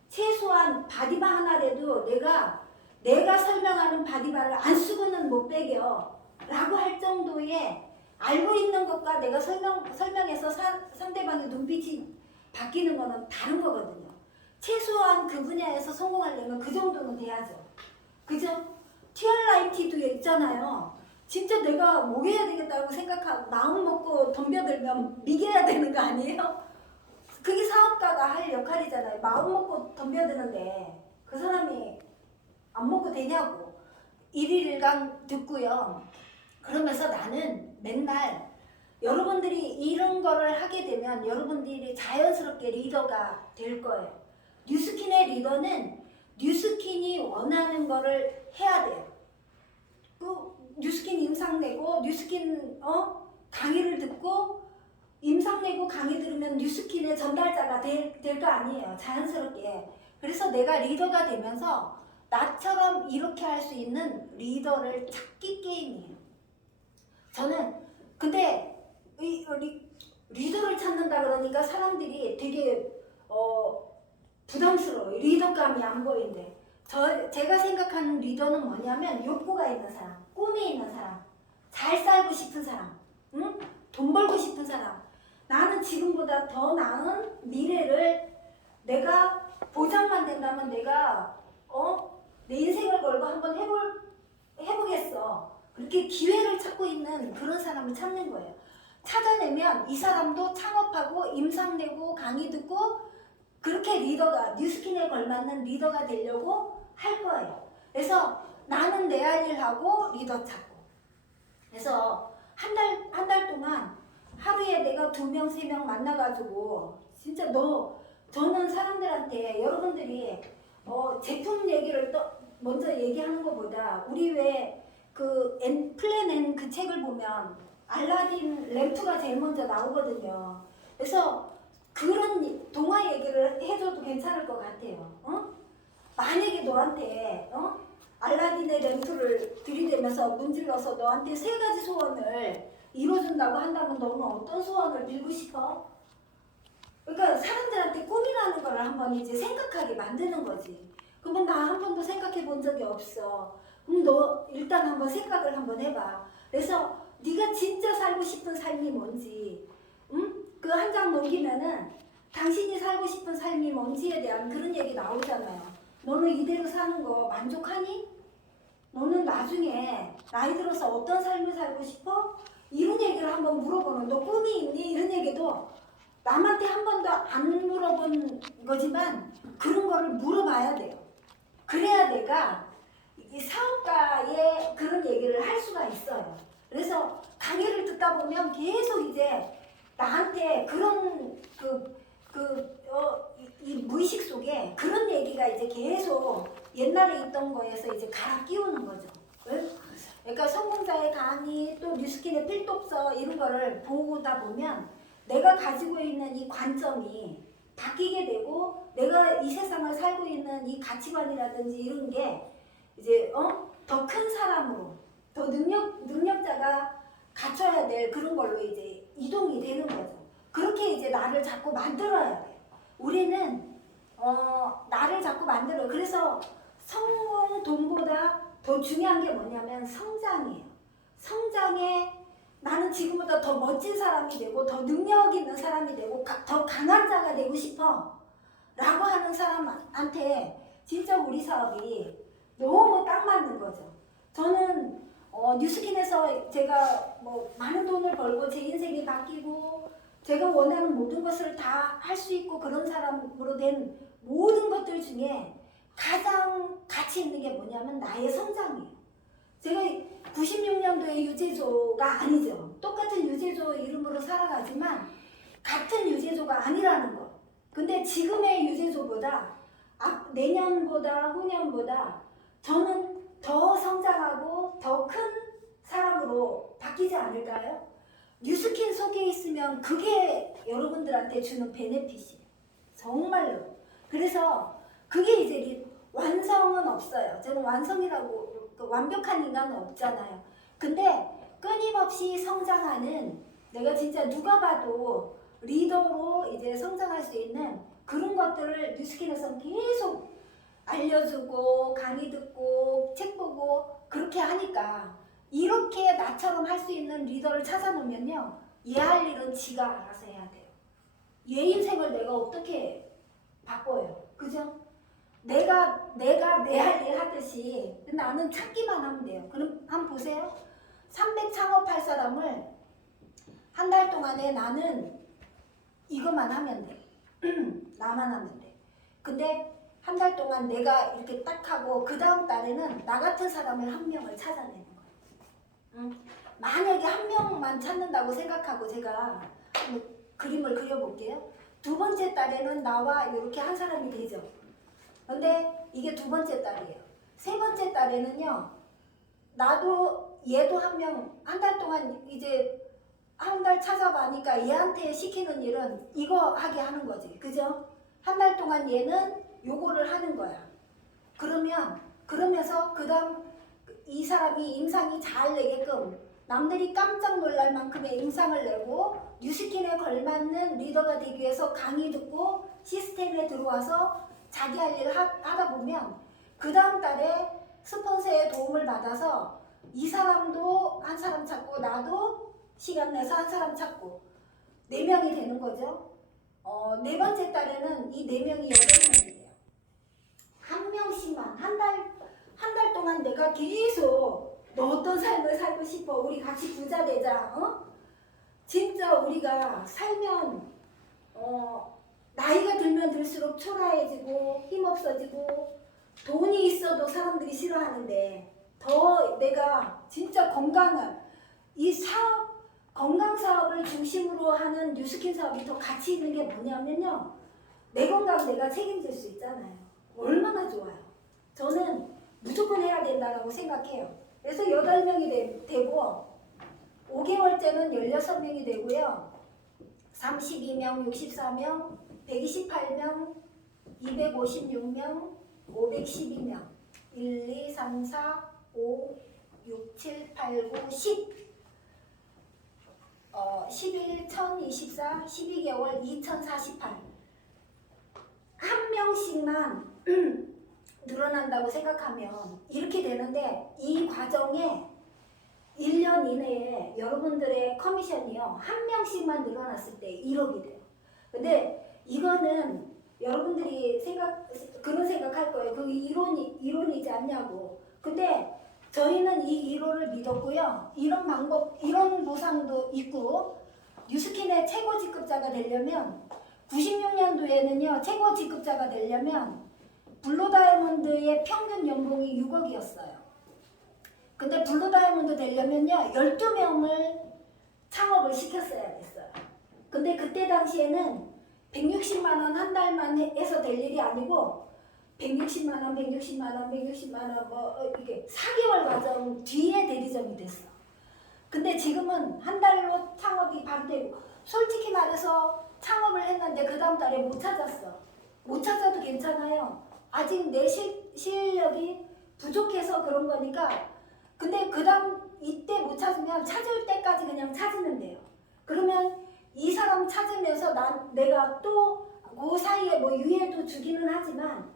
최소한 바디바 하나라도 내가 설명하는 바디바를 안 쓰고는 못 배겨 라고 할 정도의 알고 있는 것과 내가 설명해서 상대방의 눈빛이 바뀌는 거는 다른 거거든요. 최소한 그 분야에서 성공하려면 그 정도는 돼야죠. 그죠? TR90도 있잖아요. 진짜 내가 먹여야 되겠다고 생각하고 마음 먹고 덤벼들면 미겨야 되는 거 아니에요? 그게 사업가가 할 역할이잖아요. 마음 먹고 덤벼드는데 그 사람이 안 먹고 되냐고. 1일 1강 듣고요. 그러면서 나는 맨날 여러분들이 이런 거를 하게 되면 여러분들이 자연스럽게 리더가 될 거예요. 뉴스킨의 리더는 뉴스킨이 원하는 거를 해야 돼요. 그 뉴스킨 임상 내고 뉴스킨 강의를 듣고 임상 내고 강의 들으면 뉴스킨의 전달자가 될 거 아니에요. 자연스럽게. 그래서 내가 리더가 되면서 나처럼 이렇게 할 수 있는 리더를 찾기 게임이에요. 저는 근데 리더를 찾는다 그러니까 사람들이 되게 부담스러워요. 리더감이 안 보이는데 제가 생각하는 리더는 뭐냐면 욕구가 있는 사람, 꿈이 있는 사람, 잘 살고 싶은 사람, 응? 돈 벌고 싶은 사람. 나는 지금보다 더 나은 미래를 내가 보장만 된다면 내가 내 인생을 걸고 한번 해보겠어. 그렇게 기회를 찾고 있는 그런 사람을 찾는 거예요. 찾아내면 이 사람도 창업하고 임상 내고 강의 듣고 그렇게 리더가 뉴스킨에 걸맞는 리더가 되려고 할 거예요. 그래서 나는 내 할 일 하고 리더 찾고. 그래서 한 달 동안 하루에 내가 2명, 3명 만나가지고 진짜 저는 사람들한테 여러분들이 제품 얘기를 먼저 얘기하는 것보다 우리 왜 그 플랜 N 그 책을 보면 알라딘 램프가 제일 먼저 나오거든요. 그래서 그런 동화 얘기를 해줘도 괜찮을 것 같아요. 만약에 너한테 알라딘의 램프를 들이대면서 문질러서 너한테 3가지 소원을 이뤄준다고 한다면 너는 어떤 소원을 빌고 싶어? 그러니까 사람들한테 꿈이라는 걸 한번 이제 생각하게 만드는 거지. 그러면 나 한 번도 생각해 본 적이 없어. 그럼 너 일단 한번 생각을 한번 해봐. 그래서 네가 진짜 살고 싶은 삶이 뭔지, 그 한 장 넘기면은 당신이 살고 싶은 삶이 뭔지에 대한 그런 얘기 나오잖아요. 너는 이대로 사는 거 만족하니? 너는 나중에 나이 들어서 어떤 삶을 살고 싶어? 이런 얘기를 한번 물어보면 너 꿈이 있니? 이런 얘기도 남한테 한 번도 안 물어본 거지만 그런 거를 물어봐야 돼요. 그래야 내가 이 사업가의 그런 얘기를 할 수가 있어요. 그래서 강의를 듣다 보면 계속 이제 나한테 그런 이 무의식 속에 그런 얘기가 이제 계속 옛날에 있던 거에서 이제 갈아 끼우는 거죠. 응? 그러니까 성공자의 강의 또 뉴스킨의 필독서 이런 거를 보다 보면 내가 가지고 있는 이 관점이 바뀌게 되고 내가 이 세상을 살고 있는 이 가치관이라든지 이런 게 이제 더 큰 사람으로 더 능력자가 갖춰야 될 그런 걸로 이제 이동이 되는 거죠. 그렇게 이제 나를 자꾸 만들어야 돼요. 우리는 나를 자꾸 만들어요. 그래서 성공, 돈보다 더 중요한 게 뭐냐면 성장이에요. 성장에 나는 지금보다 더 멋진 사람이 되고 더 능력 있는 사람이 되고 더 강한 자가 되고 싶어 라고 하는 사람한테 진짜 우리 사업이 너무 딱 맞는 거죠. 저는 뉴스킨에서 제가 뭐 많은 돈을 벌고 제 인생이 바뀌고 제가 원하는 모든 것을 다 할 수 있고 그런 사람으로 된 모든 것들 중에 가장 가치 있는 게 뭐냐면 나의 성장이에요. 제가 96년도에 유재조가 아니죠. 똑같은 유재조 이름으로 살아가지만 같은 유재조가 아니라는 거. 근데 지금의 유재조보다 내년보다 후년보다 저는 더 성장하고 더 큰 사람으로 바뀌지 않을까요? 뉴스킨 속에 있으면 그게 여러분들한테 주는 베네핏이에요. 정말로. 그래서 그게 이제 완성은 없어요. 저는 완성이라고 완벽한 인간은 없잖아요. 근데 끊임없이 성장하는 내가 진짜 누가 봐도 리더로 이제 성장할 수 있는 그런 것들을 뉴스킨에서 계속 알려주고 강의 듣고 책 보고 그렇게 하니까 이렇게 나처럼 할 수 있는 리더를 찾아놓으면요. 얘 할 일은 지가 알아서 해야 돼요. 얘 인생을 내가 어떻게 바꿔요. 그죠? 내가 내 할 일 하듯이 나는 찾기만 하면 돼요. 그럼 한번 보세요. 300 창업할 사람을 한 달 동안에 나는 이것만 하면 돼. 나만 하면 돼. 근데 한 달 동안 내가 이렇게 딱 하고 그 다음 달에는 나 같은 사람을 한 명을 찾아내는 거예요. 만약에 한 명만 찾는다고 생각하고 제가 그림을 그려볼게요. 두 번째 달에는 나와 이렇게 한 사람이 되죠. 근데 이게 두 번째 달이에요. 세 번째 달에는요. 나도 얘도 한 명 한 달 동안 이제 한 달 찾아봐니까 얘한테 시키는 일은 이거 하게 하는 거지. 그죠? 한 달 동안 얘는 요거를 하는 거야. 그러면서 그 다음 이 사람이 임상이 잘 내게끔 남들이 깜짝 놀랄 만큼의 임상을 내고 뉴스킨에 걸맞는 리더가 되기 위해서 강의 듣고 시스템에 들어와서 자기 할 일을 하다 보면 그 다음 달에 스폰서의 도움을 받아서 이 사람도 한 사람 찾고 나도 시간 내서 한 사람 찾고 4명이 되는 거죠. 네 번째 달에는 이 4명이 8명이에요. 한 명씩만 한 달 동안 내가 계속 너 어떤 삶을 살고 싶어? 우리 같이 부자 되자. 진짜 우리가 살면 나이가 들면 들수록 초라해지고 힘없어지고 돈이 있어도 사람들이 싫어하는데 더 내가 진짜 건강을 이 사업 건강 사업을 중심으로 하는 뉴스킨 사업이 더 가치 있는 게 뭐냐면요. 내 건강 내가 책임질 수 있잖아요. 얼마나 좋아요. 저는 무조건 해야 된다고 생각해요. 그래서 8명이 되고 5개월째는 16명이 되고요. 32명, 64명, 128명, 256명, 512명 1, 2, 3, 4, 5, 6, 7, 8, 9, 10 11, 1024, 12개월, 2048 한 명씩만 늘어난다고 생각하면 이렇게 되는데 이 과정에 1년 이내에 여러분들의 커미션이요 한 명씩만 늘어났을 때 1억이 돼요. 근데 이거는 여러분들이 그런 생각할 거예요. 그 이론이지 않냐고. 근데 저희는 이 이론을 믿었고요. 이런 방법, 이런 보상도 있고 뉴스킨의 최고 직급자가 되려면 96년도에는요 최고 직급자가 되려면 블루다이아몬드의 평균 연봉이 6억이었어요. 근데 블루다이아몬드 되려면요 12명을 창업을 시켰어야 됐어요. 근데 그때 당시에는 160만 원 한 달만 해서 될 일이 아니고 160만 원, 160만 원, 160만 원 이게 4개월 과정 뒤에 대리점이 됐어. 근데 지금은 한 달로 창업이 반대고 솔직히 말해서 창업을 했는데 그 다음 달에 못 찾았어. 못 찾아도 괜찮아요. 아직 내 실력이 부족해서 그런 거니까. 근데 그 다음 이때 못 찾으면 찾을 때까지 그냥 찾으면 돼요. 그러면 이 사람 찾으면서 내가 또 그 사이에 뭐 유예도 주기는 하지만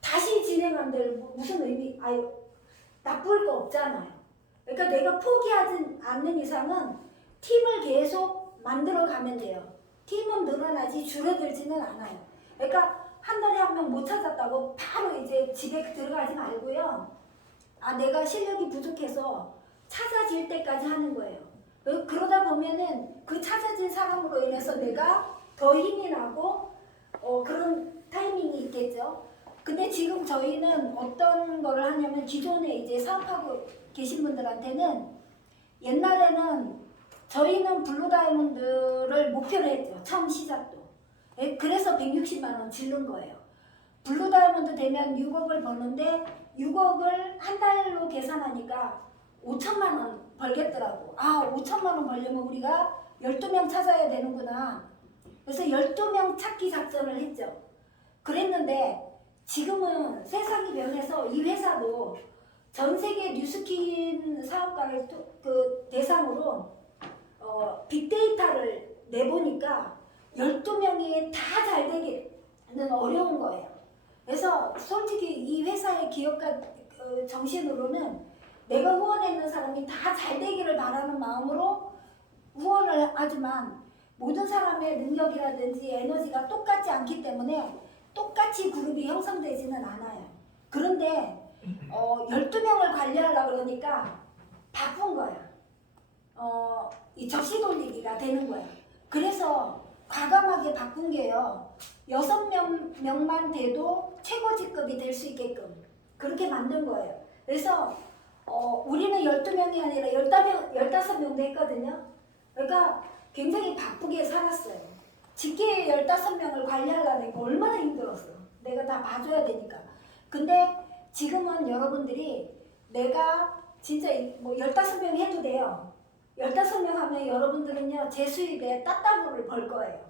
다시 진행한들 무슨 나쁠 거 없잖아요. 그러니까 내가 포기하지 않는 이상은 팀을 계속 만들어 가면 돼요. 팀은 늘어나지 줄어들지는 않아요. 그러니까 한 달에 한 명 못 찾았다고 바로 이제 집에 들어가지 말고요. 내가 실력이 부족해서 찾아질 때까지 하는 거예요. 그러다 보면은 그 찾아진 사람으로 인해서 내가 더 힘이 나고 그런 타이밍이 있겠죠. 근데 지금 저희는 어떤 거를 하냐면 기존에 이제 사업하고 계신 분들한테는 옛날에는 저희는 블루다이몬드를 목표로 했죠. 처음 시작도. 그래서 160만 원 지른 거예요. 블루다이몬드 되면 6억을 버는데 6억을 한 달로 계산하니까 5천만 원 벌겠더라고. 5천만 원 벌려면 우리가 12명 찾아야 되는구나. 그래서 12명 찾기 작전을 했죠. 그랬는데 지금은 세상이 변해서 이 회사도 전 세계 뉴스킨 사업가를 대상으로 빅데이터를 내보니까 12명이 다 잘 되기는 어려운 거예요. 그래서 솔직히 이 회사의 기업가 정신으로는 내가 후원했는 사람이 다 잘 되기를 바라는 마음으로 후원을 하지만 모든 사람의 능력이라든지 에너지가 똑같지 않기 때문에 똑같이 그룹이 형성되지는 않아요. 그런데 12명을 관리하려고 그러니까 바쁜 거야. 이 접시 돌리기가 되는 거야. 그래서 과감하게 바꾼 게요. 6명만 돼도 최고 직급이 될 수 있게끔 그렇게 만든 거예요. 그래서 우리는 12명이 아니라 15명도 했거든요. 그러니까 굉장히 바쁘게 살았어요. 직계 15명을 관리하려니까 얼마나 힘들었어. 내가 다 봐줘야 되니까. 근데 지금은 여러분들이 내가 진짜 뭐 15명 해도 돼요. 15명 하면 여러분들은요 제 수입에 따따블을 벌 거예요.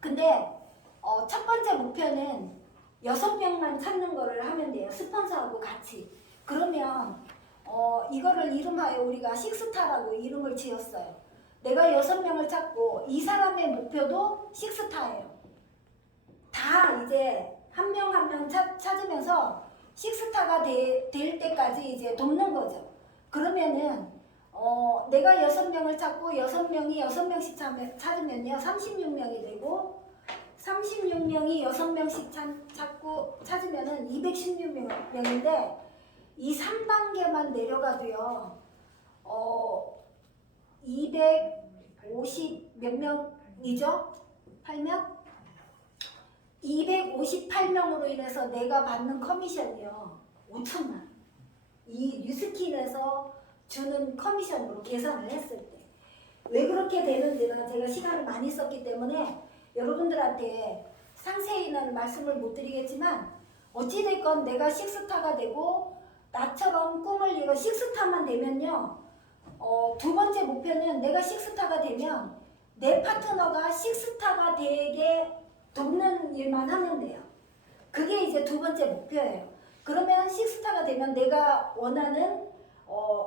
근데 첫 번째 목표는 6명만 찾는 거를 하면 돼요. 스폰서하고 같이. 그러면 이거를 이름하여 우리가 식스타라고 이름을 지었어요. 내가 6명을 찾고 이 사람의 목표도 식스타예요. 다 이제 한 명 한 명 찾으면서 식스타가 될 때까지 이제 돕는 거죠. 그러면은 내가 6명을 찾고 6명이 6명씩 찾으면요 36명이 되고 36명이 6명씩 찾으면은 216명인데 이 3단계만 내려가도요 250 몇 명이죠? 8명? 258명으로 인해서 내가 받는 커미션이요 5천만. 이 뉴스킨에서 주는 커미션으로 계산을 했을 때 왜 그렇게 되는지는 제가 시간을 많이 썼기 때문에 여러분들한테 상세히는 말씀을 못 드리겠지만 어찌됐건 내가 식스타가 되고 나처럼 꿈을 이뤄 식스타만 되면요 두 번째 목표는 내가 식스타가 되면 내 파트너가 식스타가 되게 돕는 일만 하면 돼요. 그게 이제 두 번째 목표예요. 그러면 식스타가 되면 내가 원하는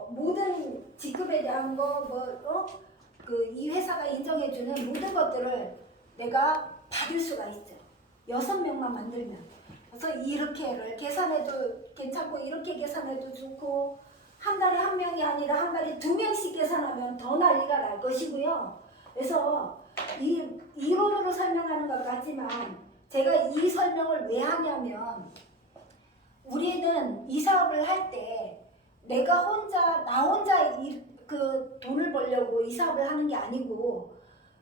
모든 직급에 대한 거 이 회사가 인정해주는 모든 것들을 내가 받을 수가 있죠. 6명만 만들면. 그래서 이렇게를 계산해도 괜찮고 이렇게 계산해도 좋고 한 달에 한 명이 아니라 한 달에 2명씩 계산하면 더 난리가 날 것이고요. 그래서 이 이론으로 설명하는 것 같지만 제가 이 설명을 왜 하냐면 우리는 이 사업을 할 때 내가 나 혼자 그 돈을 벌려고 이 사업을 하는 게 아니고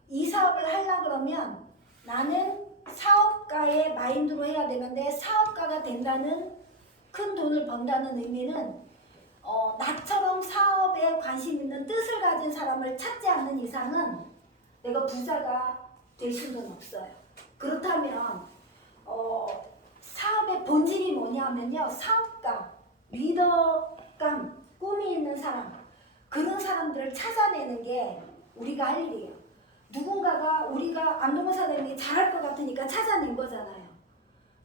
이 사업을 하려고 그러면 나는 사업가의 마인드로 해야 되는데 사업가가 된다는 큰 돈을 번다는 의미는 나처럼 사업에 관심 있는 뜻을 가진 사람을 찾지 않는 이상은 내가 부자가 될 수는 없어요. 그렇다면 사업의 본질이 뭐냐면요, 사업가, 리더감, 꿈이 있는 사람, 그런 사람들을 찾아내는 게 우리가 할 일이에요. 누군가가 우리가 안동호 사장님이 잘할 것 같으니까 찾아낸 거잖아요.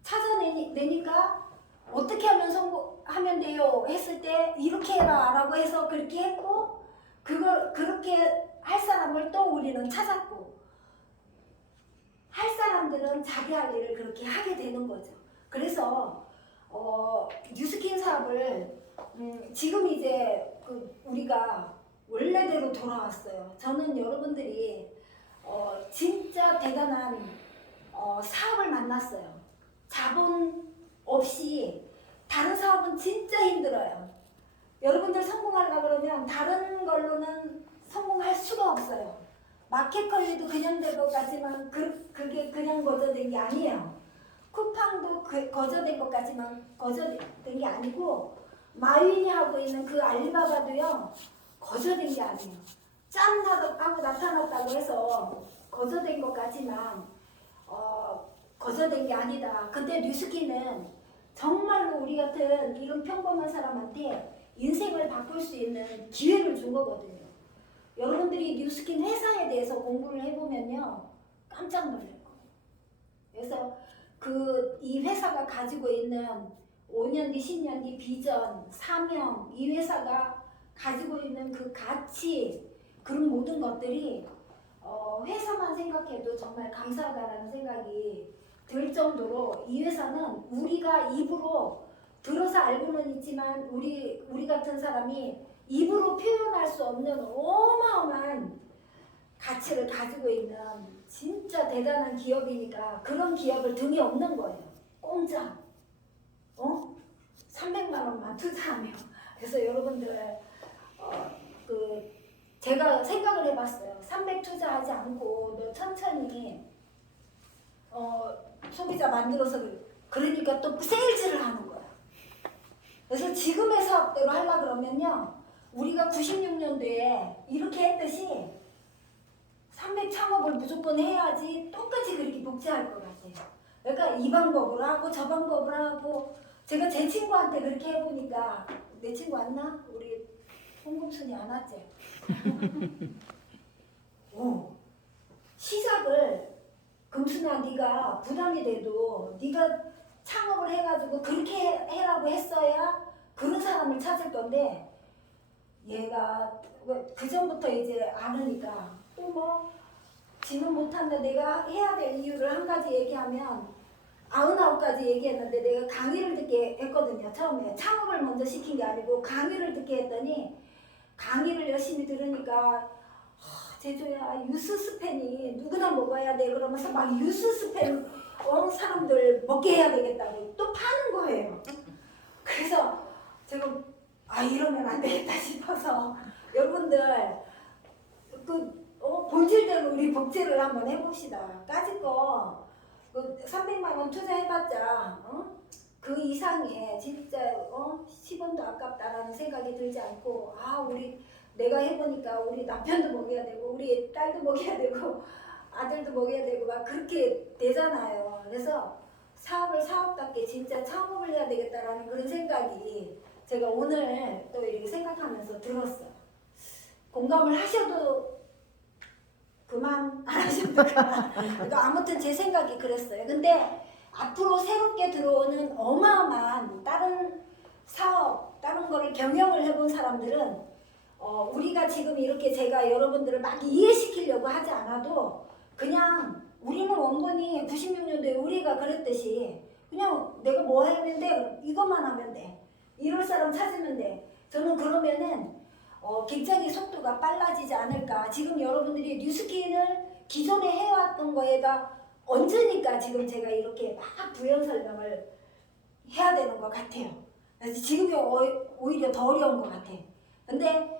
찾아내니까 어떻게 하면 성공하면 돼요 했을 때 이렇게 해라 라고 해서 그렇게 했고, 그걸 그렇게 할 사람을 또 우리는 찾았고, 할 사람들은 자기 할 일을 그렇게 하게 되는 거죠. 그래서 뉴스킨 사업을 지금 이제 우리가 원래대로 돌아왔어요. 저는 여러분들이 진짜 대단한 사업을 만났어요. 자본 없이 다른 사업은 진짜 힘들어요. 여러분들 성공하려고 그러면 다른 걸로는 성공할 수가 없어요. 마켓 관리도 그냥 될 것 같지만 그게 그냥 거저된 게 아니에요. 쿠팡도 거저된 것 같지만 거저된 게 아니고, 마윈이 하고 있는 그 알리바바도요 거저된 게 아니에요. 짠하고 나타났다고 해서 거저된 것 같지만 거저된 게 아니다. 근데 뉴스키는 정말로 우리 같은 이런 평범한 사람한테 인생을 바꿀 수 있는 기회를 준 거거든요. 여러분들이 뉴스킨 회사에 대해서 공부를 해보면요 깜짝 놀랄 거예요. 그래서 이 회사가 가지고 있는 5년 뒤, 10년 뒤 비전, 사명, 이 회사가 가지고 있는 그 가치, 그런 모든 것들이 회사만 생각해도 정말 감사하다라는 생각이 들 정도로, 이 회사는 우리가 입으로 들어서 알고는 있지만 우리 같은 사람이 입으로 표현할 수 없는 어마어마한 가치를 가지고 있는 진짜 대단한 기업이니까, 그런 기업을 등에 업는 거예요. 공짜 300만 원만 투자하며. 그래서 여러분들 제가 생각을 해봤어요. 300 투자하지 않고 너 천천히 소비자 만들어서, 그러니까 또 세일즈를 하는 거야. 그래서 지금의 사업대로 하려고 그러면요, 우리가 96년도에 이렇게 했듯이 300 창업을 무조건 해야지 똑같이 그렇게 복제할 것 같아요. 그러니까 이 방법으로 하고 저 방법으로 하고, 제가 제 친구한테 그렇게 해보니까, 내 친구 왔나? 우리 홍금순이 안 왔지? 시작을, 금순아 네가 부담이 돼도 네가 창업을 해가지고 그렇게 해라고 했어야 그런 사람을 찾을 건데, 얘가 그 전부터 이제 아느니까 또 뭐 지는 못한다. 내가 해야 될 이유를 한 가지 얘기하면 99가지 얘기했는데, 내가 강의를 듣게 했거든요. 처음에 창업을 먼저 시킨 게 아니고 강의를 듣게 했더니, 강의를 열심히 들으니까 제주야 유스 스팸이 누구나 먹어야 돼 그러면서 막 유스 스팸 사람들 먹게 해야 되겠다고 또 파는 거예요. 그래서 제가 이러면 안 되겠다 싶어서, 여러분들 본질대로 우리 복제를 한번 해봅시다. 까짓 거 300만 원 투자해봤자 그 이상의 진짜 10원도 아깝다라는 생각이 들지 않고, 내가 해보니까 우리 남편도 먹여야 되고 우리 딸도 먹여야 되고 아들도 먹여야 되고 막 그렇게 되잖아요. 그래서 사업을 사업답게 진짜 창업을 해야 되겠다라는 그런 생각이 제가 오늘 또 이렇게 생각하면서 들었어요. 공감을 하셔도 그만, 안 하셔도 그만. 그러니까 아무튼 제 생각이 그랬어요. 근데 앞으로 새롭게 들어오는 어마어마한 다른 사업, 다른 거를 경영을 해본 사람들은 우리가 지금 이렇게 제가 여러분들을 막 이해시키려고 하지 않아도, 그냥 우리는 원본이 96년도에 우리가 그랬듯이 그냥 내가 뭐 하면 돼, 이것만 하면 돼, 이럴 사람 찾으면 돼. 저는 그러면은 굉장히 속도가 빨라지지 않을까. 지금 여러분들이 뉴스킨을 기존에 해왔던 거에다 얹으니까 지금 제가 이렇게 막 부연 설명을 해야 되는 것 같아요. 그래서 지금이 오히려 더 어려운 것 같아요. 근데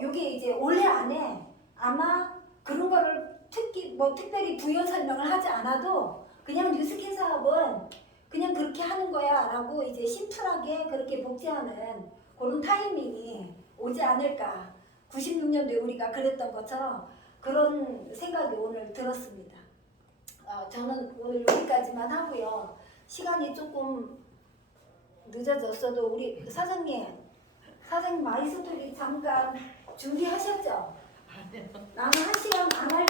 요게 이제 올해 안에 아마 그런 거를 특별히 부연 설명을 하지 않아도 그냥 뉴스킨 사업은 그냥 그렇게 하는 거야 라고 이제 심플하게 그렇게 복제하는 그런 타이밍이 오지 않을까. 96년도에 우리가 그랬던 것처럼 그런 생각이 오늘 들었습니다. 저는 오늘 여기까지만 하고요. 시간이 조금 늦어졌어도 우리 사장님 마이스토리 잠깐 준비하셨죠? 나는 1시간 안 할